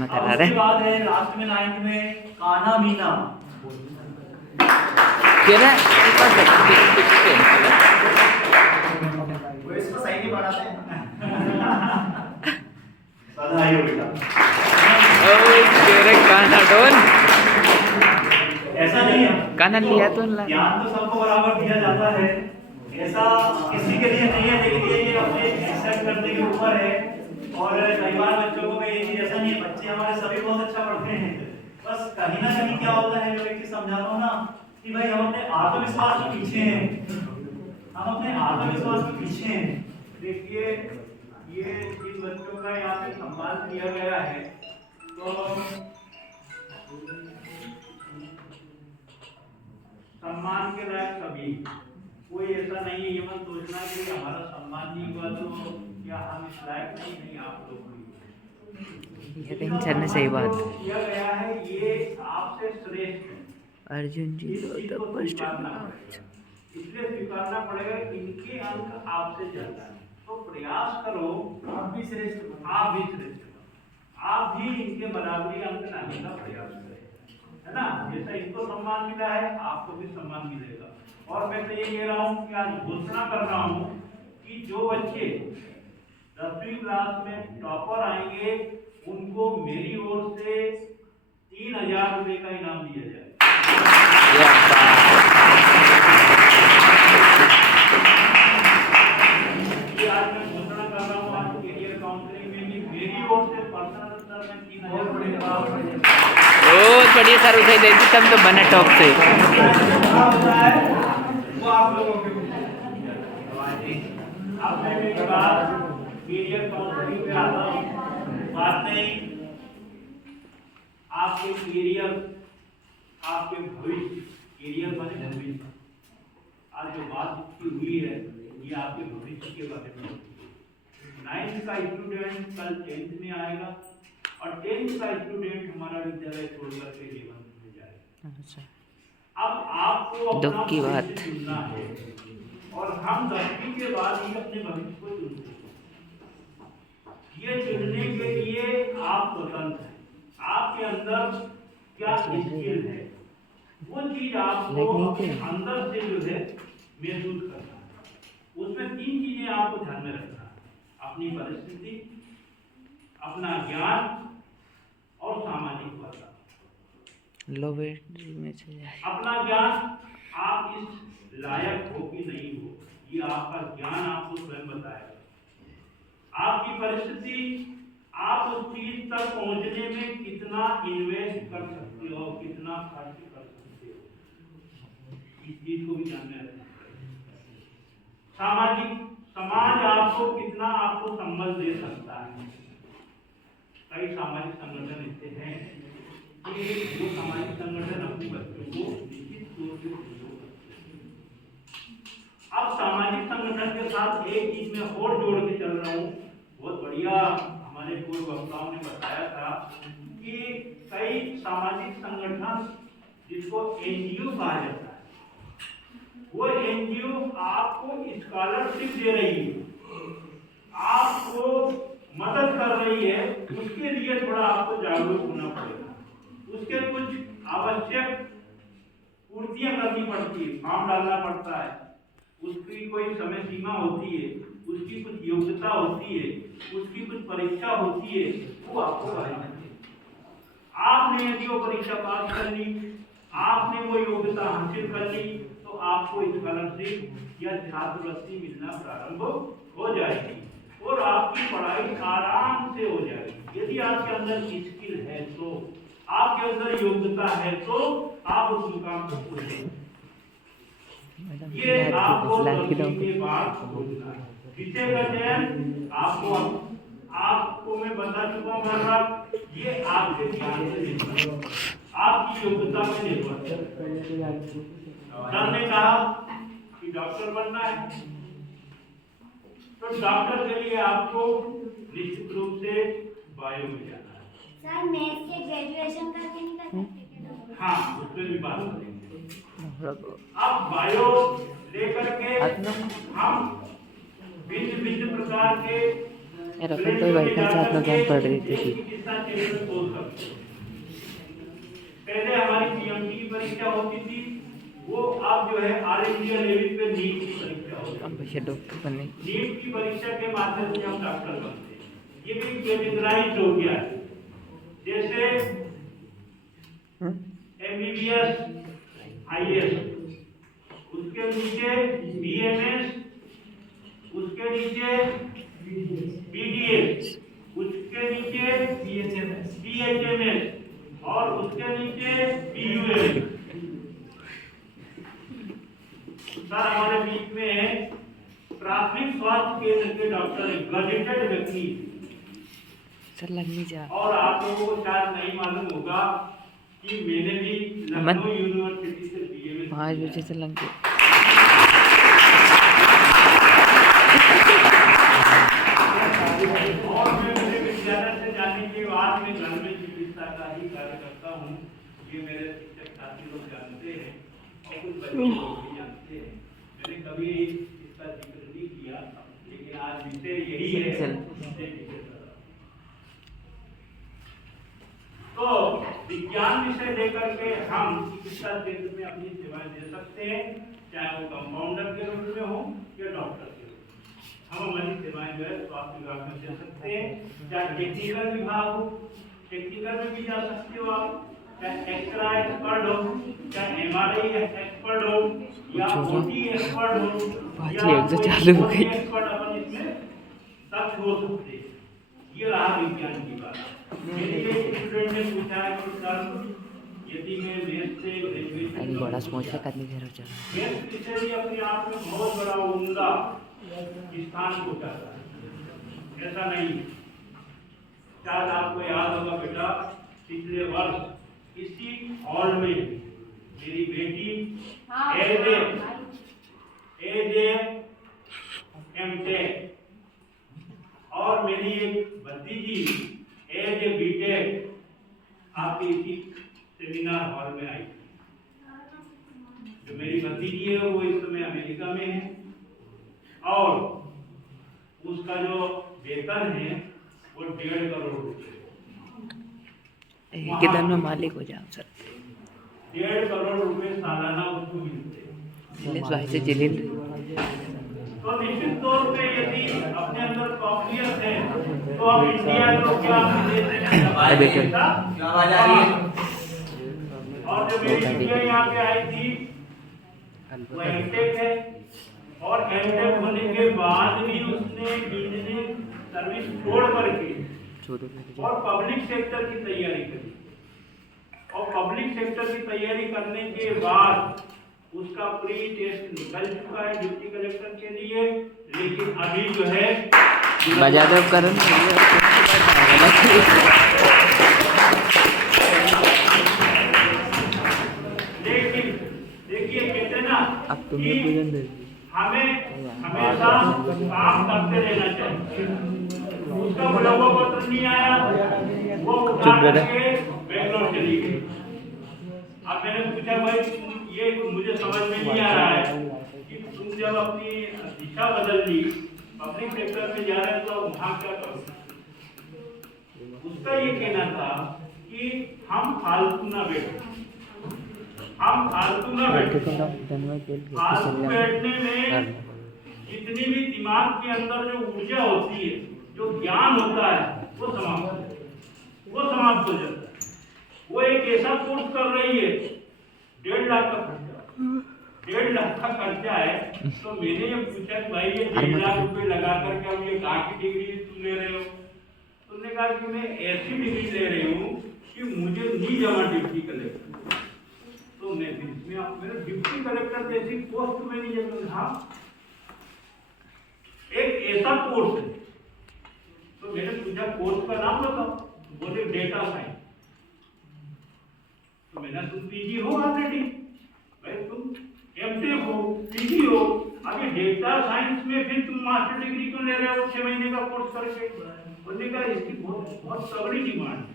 उसके बाद है लास्ट में 9th में कान्हा मीना। वो इसको सही नहीं पढ़ाते हैं। बधाई हो बेटा। ऐसा नहीं है, कान्हा लिया तो ज्ञान तो सबको बराबर दिया जाता है, ऐसा किसी के लिए नहीं है, लेकिन ये अपने एक्सेप्ट करने के ऊपर है। और कई बार बच्चों को ये चीज ऐसा नहीं है, बच्चे हमारे सभी बहुत अच्छा पढ़ते हैं, बस कहीं ना कहीं क्या होता है, जो एक चीज समझाता हूँ ना कि भाई हम अपने आत्मविश्वास के पीछे हैं, हम अपने आत्मविश्वास के पीछे हैं। देखिए ये जिन बच्चों का यहाँ पे सम्मान किया गया है, तो सम्मान के लायक सभी, कोई ऐसा नहीं है ये मत सोचना कि हमारा सम्मान नहीं हुआ तो क्या हम इस लायक नहीं आप लोग टेंशन सही बात किया गया है, ये आपसे श्रेष्ठ है। अर्जुन जी तो फर्स्ट इसलिए स्वीकारना पड़ेगा, इनके अंक आपसे ज्यादा है, तो प्रयास करो आप भी श्रेष्ठ, आप भी श्रेष्ठ, आप भी इनके बराबरी अंक लाने का प्रयास करें, है ना। जैसा इनको सम्मान मिला है आपको भी सम्मान मिलेगा। और मैं तो ये कह रहा हूँ कि आज घोषणा कर रहा हूँ कि जो बच्चे 10वीं क्लास में टॉपर आएंगे उनको मेरी ओर से 3000 रुपए का इनाम दिया जाए। आज मैं घोषणा कर रहा हूँ, आज कैरियर काउंसलिंग में भी मेरी ओर से पर्सनल स्तर में 3000 रुपए बहुत बढ़िया सर, उठाई देती तब तो बने टॉप से। वो आप लोगों के अब मैं एक बात कैरियर काउंसलिंग पे आता हूँ। बात नहीं आपके कैरियर, आपके भविष्य, कैरियर बने भविष्य। आज जो बात की हुई है ये आपके भविष्य के बारे में होती है। 9th का स्टूडेंट कल 10th में आएगा और 10th का स्टूडेंट हमारा विद्यालय छोड़कर के जीवन में जाएगा। अब आपको अपना भविष्य चुनना है और हम 10वीं के बाद ही अपने भविष्य को चुनते हैं। ये चुनने के लिए आप स्वतंत्र हैं, आपके अंदर क्या स्किल है वो चीज आपको अपने अंदर से जो है महसूस करना है। उसमें 3 चीजें आपको ध्यान में रखना है, अपनी परिस्थिति, अपना ज्ञान और सामाजिक वातावरण। अपना ज्ञान, आप इस लायक हो कि नहीं हो ये आपका ज्ञान आपको स्वयं बताएगा। आपकी परिस्थिति, आप उस चीज तक पहुंचने में कितना इन्वेस्ट कर सकते हो, कितना खर्च कर सकते हो, इस चीज को भी ध्यान में रखना पड़ेगा। सामाजिक, समाज आपको कितना आपको संबल दे सकता है। कई सामाजिक संगठन ऐसे हैं कि जो सामाजिक संगठन अपने बच्चों को निश्चित तौर से सहयोग करते हैं। अब सामाजिक संगठन के साथ एक चीज में और जोड़ के चल रहा हूँ, बहुत बढ़िया हमारे पूर्व वक्ताओं ने बताया था कि कई सामाजिक संगठन जिसको एनजीओ कहा जाता है, वो एनजीओ आपको स्कॉलरशिप दे रही है, आपको मदद कर रही है। उसके लिए थोड़ा आपको जागरूक होना पड़ेगा, उसके कुछ आवश्यक पूर्तियां करनी पड़ती है, फॉर्म डालना पड़ता है, उसकी कोई समय सीमा होती है, उसकी कुछ योग्यता होती है, उसकी कुछ परीक्षा होती है, वो आपको करना है। आपने यदि वो परीक्षा पास कर ली, आपने वो योग्यता हासिल कर ली, तो आपको स्कॉलरशिप या छात्रवृत्ति मिलना प्रारंभ हो जाएगी और आपकी पढ़ाई आराम से हो जाएगी। यदि आपके अंदर स्किल है तो आपके अंदर योग्यता है तो आप उस मुकाम को पूरे। ये आपको के बाद बोलना है। विषय का चयन आपको मैं बता चुका हूँ हर बार, ये आपके ध्यान से निर्भर है, आपकी योग्यता पे निर्भर है। सर ने कहा कि डॉक्टर बनना है, तो डॉक्टर के लिए आपको निश्चित रूप से बायो में जाना है। सर नेट के ग्रेजुएशन करके नहीं कर सकते? हाँ, उस पर भी बात करेंगे। अब बायो लेकर के हम भिन्न प्रकार के कोई बैठा साथ में ज्ञान पढ़ रही थी। पहले हमारी पीएमटी की परीक्षा होती थी, वो अब जो है ऑल इंडिया लेवल पे नीट की परीक्षा होती है। डॉक्टर बनने नीट की परीक्षा के माध्यम से हम डॉक्टर बनते हैं। ये भी कैटेगराइज हो गया है, जैसे एमबीबीएस, आईएएस, उसके नीचे बीएमएस, उसके नीचे बीडीएस, उसके नीचे बीएचएमएस और उसके नीचे बीयूएस। सर हमारे बीच में प्राथमिक स्वास्थ्य केंद्र के डॉक्टर गजेटेड व्यक्ति सर लगनी जा। और आप लोगों को शायद नहीं मालूम होगा कि मैंने भी लखनऊ यूनिवर्सिटी से बीए में 5 बजे से लग गए। और मैं मेरे विद्यालय से जाने के बाद मैं घर में चिकित्सा का ही कार्य करता हूँ। ये मेरे शिक्षक साथी लोग जानते हैं और कुछ बच्चे लोग भी जानते हैं। मैंने कभी इसका जिक्र नहीं किया, लेकिन आज विषय यही है। तो विज्ञान विषय लेकर के हम चिकित्सा क्षेत्र में अपनी सेवाएं दे सकते हैं, चाहे वो कंपाउंडर के रूप में हो या डॉक्टर के रूप में। हम हमारी सेवाएं जो है स्वास्थ्य विभाग में दे सकते हैं, चाहे टेक्निकल विभाग हो, टेक्निकल में भी जा सकते हो आप, चाहे एक्सरे एक्सपर्ट हो, चाहे एमआरआई एक्सपर्ट हो या ओटी एक्सपर्ट हो या चालू हो गई एक्सपर्ट, अपन इसमें सब हो सकते हैं। ये रहा विज्ञान की बात। मेरे स्टूडेंट ने पूछा है कि सर यदि मैं मैथ से ग्रेजुएशन बड़ा समोसा करनी जरूर चाहिए। मैथ विषय भी अपने आप में बहुत बड़ा उम्दा स्थान को चाहता है, ऐसा नहीं। शायद आपको याद होगा बेटा, पिछले वर्ष इसी हॉल में मेरी बेटी एज एमटेक और मेरी एक भतीजी एज बीटेक आपके इसी सेमिनार हॉल में आई। जो मेरी भतीजी है वो इस समय अमेरिका में है और उसका जो वेतन है वो 1.5 करोड़ रुपए। एक दिन में मालिक हो जाओ सर। 1.5 करोड़ रुपए सालाना उसको मिलते हैं। भाई से जिलिल तो निश्चित तौर पे यदि अपने अंदर कॉन्फिडेंस है तो अब इंडिया को क्या और जब मेरी इंडिया यहाँ पे आई थी वो एमटेक है और एमटेक होने के बाद भी उसने इंजीनियरिंग सर्विस छोड़ करके और पब्लिक सेक्टर की तैयारी करी और पब्लिक सेक्टर की तैयारी करने के बाद उसका प्री टेस्ट निकल चुका है डिप्टी कलेक्टर के लिए, लेकिन अभी जो है बजा दो करण लेकिन देखिए कहते ना अब तुम्हें पूजन दे हमें हमेशा काम करते रहना चाहिए। उसका बुला हुआ पत्र नहीं आया, वो उठा करके बेंगलोर चली गई। अब मैंने पूछा भाई ये मुझे समझ में नहीं आ रहा है कि तुम जब अपनी दिशा बदल ली पब्लिक सेक्टर में जा रहे हो तो वहाँ क्या करो। उसका ये कहना था कि हम फालतू ना बैठे, हम फालतू ना बैठे। फालतू बैठने में जितनी भी दिमाग के अंदर जो ऊर्जा होती है, जो ज्ञान होता है, वो समाप्त हो जाता है। वो एक ऐसा कोर्स कर रही है 1.5 लाख का खर्चा, 1.5 लाख का खर्चा है। तो मैंने ये पूछा कि भाई ये 1.5 लाख रुपए लगा करके अब ये कहाँ की डिग्री तुम ले रहे हो? तुमने कहा कि मैं ऐसी डिग्री ले रही हूँ कि कि मुझे नहीं जमा डिप्टी कलेक्टर, तो मैं फिर इसमें मेरे डिप्टी कलेक्टर जैसी पोस्ट में नहीं जमा। हाँ, एक ऐसा कोर्स है, तो मैंने पूछा कोर्स का नाम बताओ, बोले डेटा साइंस। तो मैंने तुम पीजी हो ऑलरेडी, भाई तुम एमटेक हो, पीजी हो, अभी डेटा साइंस में फिर तुम मास्टर डिग्री क्यों ले रहे हो 6 महीने का कोर्स करके? बोलने का इसकी बहुत तगड़ी डिमांड है।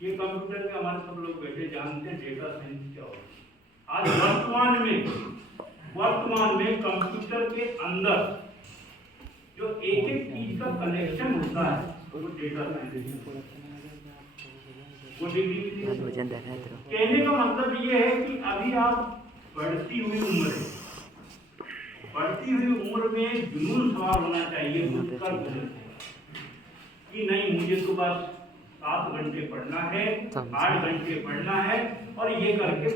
ये कंप्यूटर में हमारे सब लोग बैठे जानते हैं डेटा साइंस क्या होता है। आज वर्तमान में कंप्यूटर के अंदर जो एक एक चीज का कलेक्शन होता है वो डेटा साइंस, वो डिग्री। कहने का मतलब ये है कि अभी आप बढ़ती हुई उम्र है, बढ़ती हुई उम्र में जुनून सवार होना चाहिए कि नहीं मुझे तो बस 7 घंटे पढ़ना है, 8 घंटे पढ़ना है और ये करके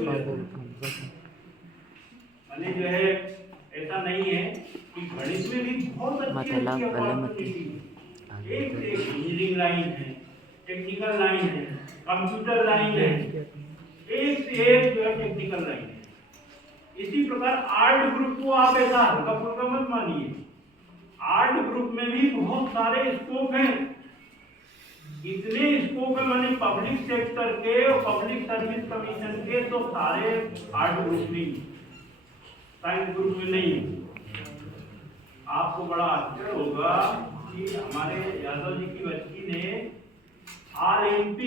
मैंने जो है ऐसा नहीं है कि गणित में भी बहुत अच्छी इंजीनियरिंग लाइन है, टेक्निकल लाइन है, कंप्यूटर लाइन है, एक से एक जो है टेक्निकल लाइन है। इसी प्रकार आर्ट ग्रुप को आप ऐसा हल्का फुल्का मत मानिए, आर्ट ग्रुप में भी बहुत सारे स्कोप हैं, इतने स्कोप है मैंने पब्लिक सेक्टर के और पब्लिक सर्विस कमीशन के, तो सारे आर्ट ग्रुप में, साइंस ग्रुप में नहीं है। आपको बड़ा आश्चर्य होगा कि हमारे यादव जी की बच्ची ने RMP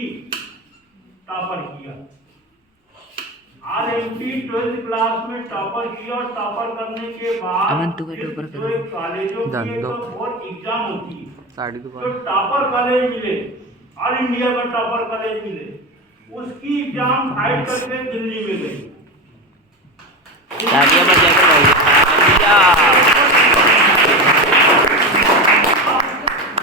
टॉपर किया, RMP 12th क्लास में टॉपर किया और टॉपर करने के बाद कॉलेजों की और एग्जाम होती है तो टॉपर कॉलेज मिले, ऑल इंडिया का टॉपर कॉलेज मिले, उसकी एग्जाम फाइट करके दिल्ली में गई।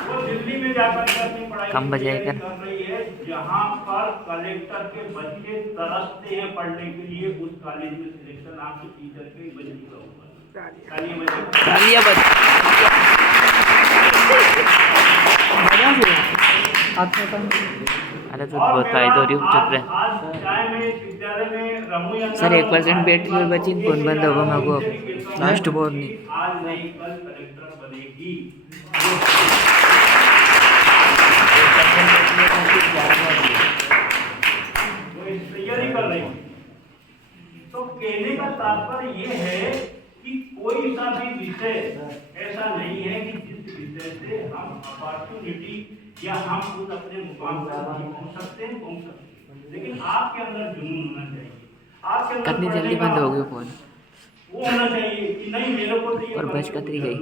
वो दिल्ली में जाकर अपनी पढ़ाई कर रही है, जहाँ पर कलेक्टर के बच्चे तरसते हैं पढ़ने के लिए, उस कॉलेज में सिलेक्शन आपके टीचर के बच्चे का होगा। अरे तो बहुत फायदा हो रही है, चुप रहे सर। 1% बैटरी और बची, फोन बंद होगा मगो लास्ट बोर्ड नहीं। आज नहीं कल कलेक्टर बनेगी, तैयारी कर रही। तो कहने का तात्पर्य ये है कि कोई सा भी विषय ऐसा नहीं है कि जिस विषय से हम अपॉर्चुनिटी या हम खुद अपने मुकाम पर पहुंच सकते हैं, लेकिन आपके अंदर जुनून होना चाहिए, आपके अंदर कितनी जल्दी बंद हो गया फोन, वो होना चाहिए कि नहीं मेरे को तो ये और बज कतरी गई,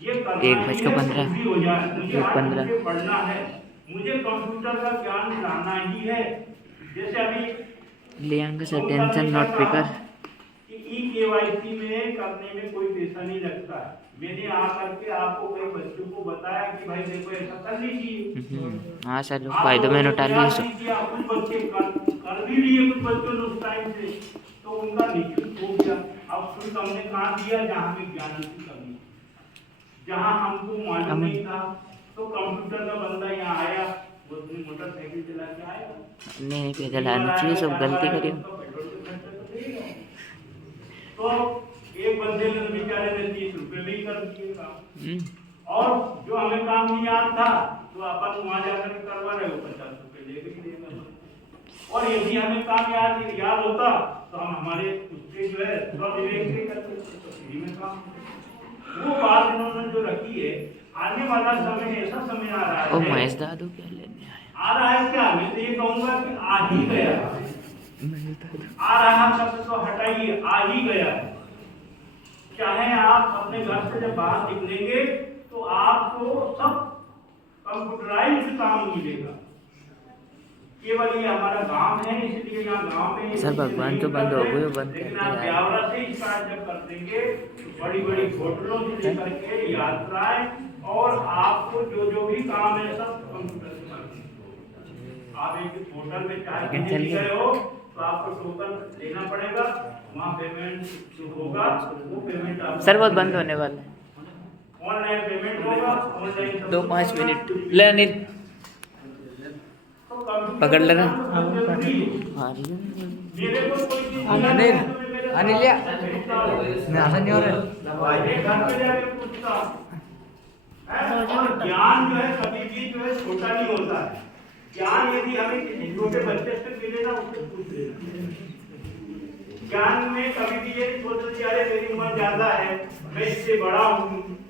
ये 1:15 मुझे 1:15 पढ़ना है, मुझे कंप्यूटर का ज्ञान जानना ही है। जैसे अभी Liang sir tension not picker KYC में करने में कोई पैसा नहीं लगता है। मैंने आकर के आपको कई बच्चों को बताया कि भाई देखो ऐसा कर लीजिए। हाँ सर फायदे में नोटा लिए सो कुछ बच्चे कर भी लिए, कुछ बच्चों ने उस टाइम से तो उनका निश्चित हो गया। अब शुल्क हमने कहाँ दिया जहाँ में ज्ञान की कमी, जहाँ हमको मालूम नहीं था, तो कंप्यूटर का बंदा यहाँ आया, वो मोटरसाइकिल चला के आया, नहीं पैदल आना चाहिए, सब गलती करिए। तो एक बंदे ने बेचारे ने 30 रुपए में ही कर दिए काम, और जो हमें काम नहीं आता था तो अपन वहां जाकर करवा रहे हो 50 रुपए लेके ही देगा। और यदि हमें काम याद होता तो हम हमारे उसके जो है विवेक से करते तो फ्री में काम। वो बात इन्होंने जो रखी है, आने वाला समय ऐसा समय आ रहा है, ओ महेश दादू क्या लेने आ रहा है क्या, मैं तो ये कहूंगा कि आ ही गया, आ रहा शब्द तो हटाइए, आ ही गया। चाहे आप अपने घर से जब बाहर निकलेंगे तो आपको सब कंप्यूटराइज्ड काम मिलेगा। केवल ये हमारा गांव है, इसलिए यहाँ गांव में सर भगवान तो बंद हो गए, बंद करते हैं। ब्यावरा से स्टार्ट जब कर देंगे तो बड़ी बड़ी होटलों से लेकर के यात्राएं और आपको जो भी काम है सब कंप्यूटर से करते। आप एक होटल में चाय पीने गए हो तो आपको टोकन लेना पड़ेगा, वहाँ पेमेंट जो होगा वो पेमेंट आप सर बहुत बंद होने वाला है, ऑनलाइन पेमेंट होगा, ऑनलाइन 2-5 मिनट ले अनिल। तो पकड़ लेना। मेरे को कोई चीज अनिल, अनिल या? मैं आसान नहीं हो रहा। घर पे जाके पूछता और ज्ञान जो है कभी भी जो है छोटा नहीं होता है। ज्ञान यदि हमें किसी छोटे बच्चे से मिले ना उससे पूछ लेना। ज्ञान में कभी भी ये सोच ली अरे मेरी उम्र ज्यादा है, मैं इससे बड़ा हूँ,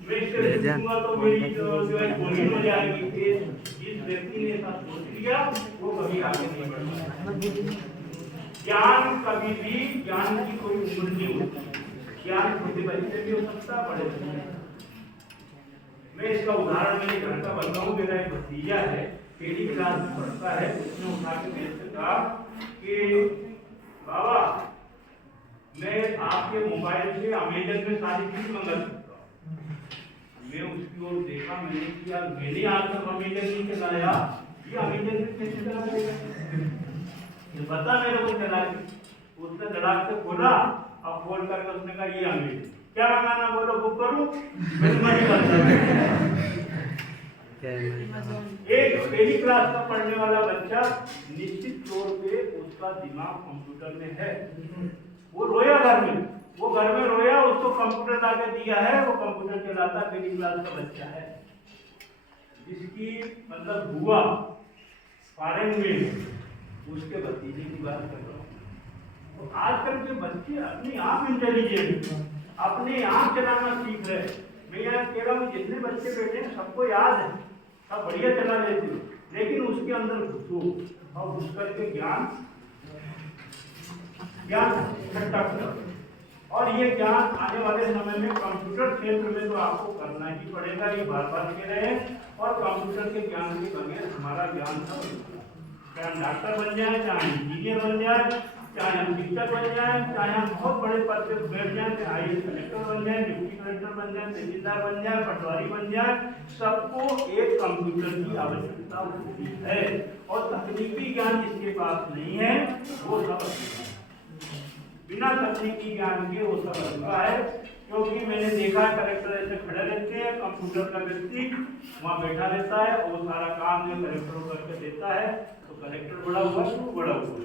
मैं इससे पूछूंगा तो मेरी जो है गोली हो जाएगी। जिस व्यक्ति ने ऐसा सोच लिया वो कभी आगे नहीं बढ़ता। ज्ञान कभी भी ज्ञान की कोई उम्र नहीं होती। ज्ञान छोटे बच्चे भी हो सकता है, बड़े बच्चे। मैं इसका उदाहरण मेरे घर का बताऊं। मेरा एक भतीजा है, पहली क्लास में पढ़ता है। उसने उठा के मेरे से कहा कि बाबा मैं आपके मोबाइल से अमेजन में सारी चीज मंगा सकता हूँ। मैं उसकी ओर देखा, मैंने किया, मैंने आज तक अमेजन नहीं चलाया, ये अमेजन में कैसे चलाएगा? ये बता मेरे को चला के। उसने धड़ाक से खोला और खोल करके उसने कहा ये अमेजन क्या मंगाना बोलो बुक करूं? मैं तुम्हारी बात एक पहली क्लास का पढ़ने वाला बच्चा निश्चित तौर पे उसका दिमाग कंप्यूटर में है। वो रोया घर में, वो घर में रोया, उसको कंप्यूटर लाके दिया है, वो कंप्यूटर चलाता पहली क्लास का बच्चा है। जिसकी मतलब बुआ फॉरेन में, उसके भतीजे की बात कर रहा हूँ। तो आजकल के बच्चे अपने आप इंटेलिजेंट, अपने आप चलाना सीख रहे। मैं यार कह रहा हूँ जितने बच्चे बैठे हैं सबको याद है, सब बढ़िया चला लेते हैं, लेकिन उसके अंदर घुसो और घुस करके ज्ञान इकट्ठा करो। और ये ज्ञान आने वाले समय में कंप्यूटर क्षेत्र में तो आपको करना ही पड़ेगा, ये बार बार कह रहे हैं। और कंप्यूटर के ज्ञान के बगैर हमारा ज्ञान सब, चाहे हम डॉक्टर बन जाए, चाहे इंजीनियर बन जाए, चाहे हम शिक्षक बन जाए, चाहे हम बहुत बड़े पद पे बैठ जाए, चाहे IAS कलेक्टर बन जाए, डिप्टी कलेक्टर बन जाए, तहसीलदार बन जाए, पटवारी बन जाए, सबको एक कंप्यूटर की आवश्यकता होती है। और तकनीकी ज्ञान जिसके पास नहीं है वो सब बिना तकनीकी ज्ञान के वो सब अधूरा है। क्योंकि मैंने देखा कलेक्टर ऐसे खड़े रहते हैं, कंप्यूटर का व्यक्ति वहाँ बैठा रहता है और वो सारा काम जो कलेक्टर करके देता है। तो कलेक्टर बड़ा हुआ तो बड़ा हुआ,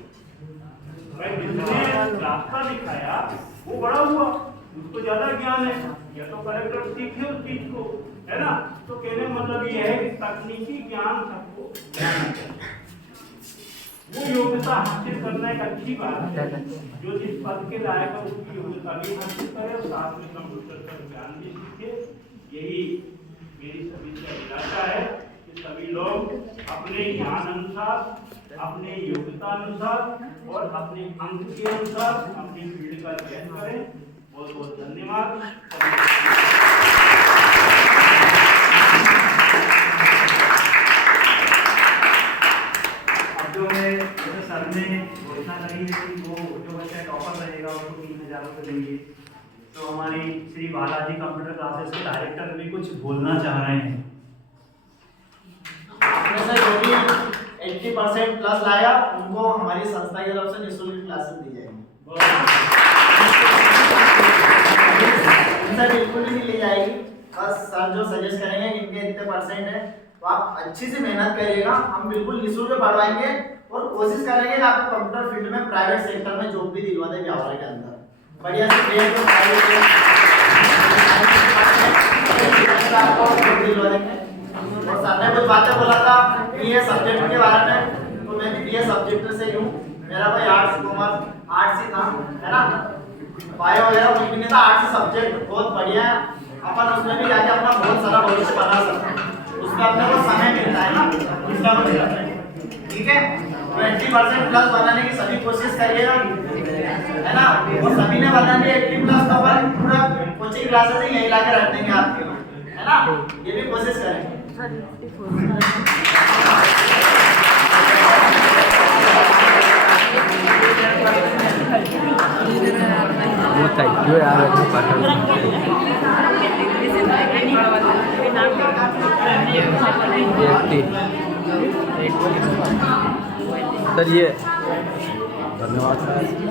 भाई जिसने रास्ता दिखाया वो बड़ा हुआ, उसको ज्यादा ज्ञान है, या तो कलेक्टर सीखे उस चीज को, है ना। तो कहने मतलब ये है कि तकनीकी ज्ञान सबको वो योग्यता हासिल करना एक अच्छी बात है। जो जिस पद के लायक है उसकी योग्यता भी हासिल करे और साथ में कंप्यूटर का ज्ञान भी सीखे। यही मेरी सभी से अभिलाषा है कि सभी लोग अपने ज्ञान अनुसार, अपने योग्यता अनुसार और अपने अंक के अनुसार अपनी फील्ड का चयन करें। बहुत बहुत धन्यवाद। अब जो है जैसे सर ने घोषणा करी है कि वो जो बच्चा टॉपर रहेगा उसको 3000 रुपये देंगे। तो हमारी श्री बालाजी कंप्यूटर क्लासेस के डायरेक्टर भी कुछ बोलना चाह रहे हैं। जो भी 80% प्लस लाया उनको हमारी संस्था की तरफ से निःशुल्क क्लासेस दी जाएंगी। उनसे बिल्कुल भी नहीं ली जाएगी। बस सर जो सजेस्ट करेंगे इनके इतने परसेंट है तो आप अच्छी से मेहनत करिएगा, हम बिल्कुल निःशुल्क पढ़वाएंगे और कोशिश करेंगे कि आपको कंप्यूटर फील्ड में प्राइवेट सेक्टर में जॉब भी दिलवा दें ब्यावरा के अंदर। बढ़िया से ट्रेन को आपको जॉब दिलवा देंगे। और सर ने कुछ बातें बोला था बीए सब्जेक्ट के बारे में, तो मैं भी बीए सब्जेक्ट से हूँ। मेरा भाई आर्ट्स कॉमर्स आर्ट्स ही था, है ना। बायो वगैरह कुछ भी नहीं था, आर्ट्स सब्जेक्ट बहुत बढ़िया है। अपन उसमें भी जाके अपना बहुत सारा भविष्य बना सकते हैं। उसमें अपने को समय मिलता है ना, इसका कुछ करना है, ठीक है। 20% प्लस बनाने की सभी कोशिश करिएगा, है ना। और सभी ने बनाने 80 प्लस तो अपन पूरा कोचिंग क्लासेस ही यही ला के रख देंगे आपके, है ना। ये भी कोशिश करेंगे। वो थैंक यू यार सर ये धन्यवाद सर।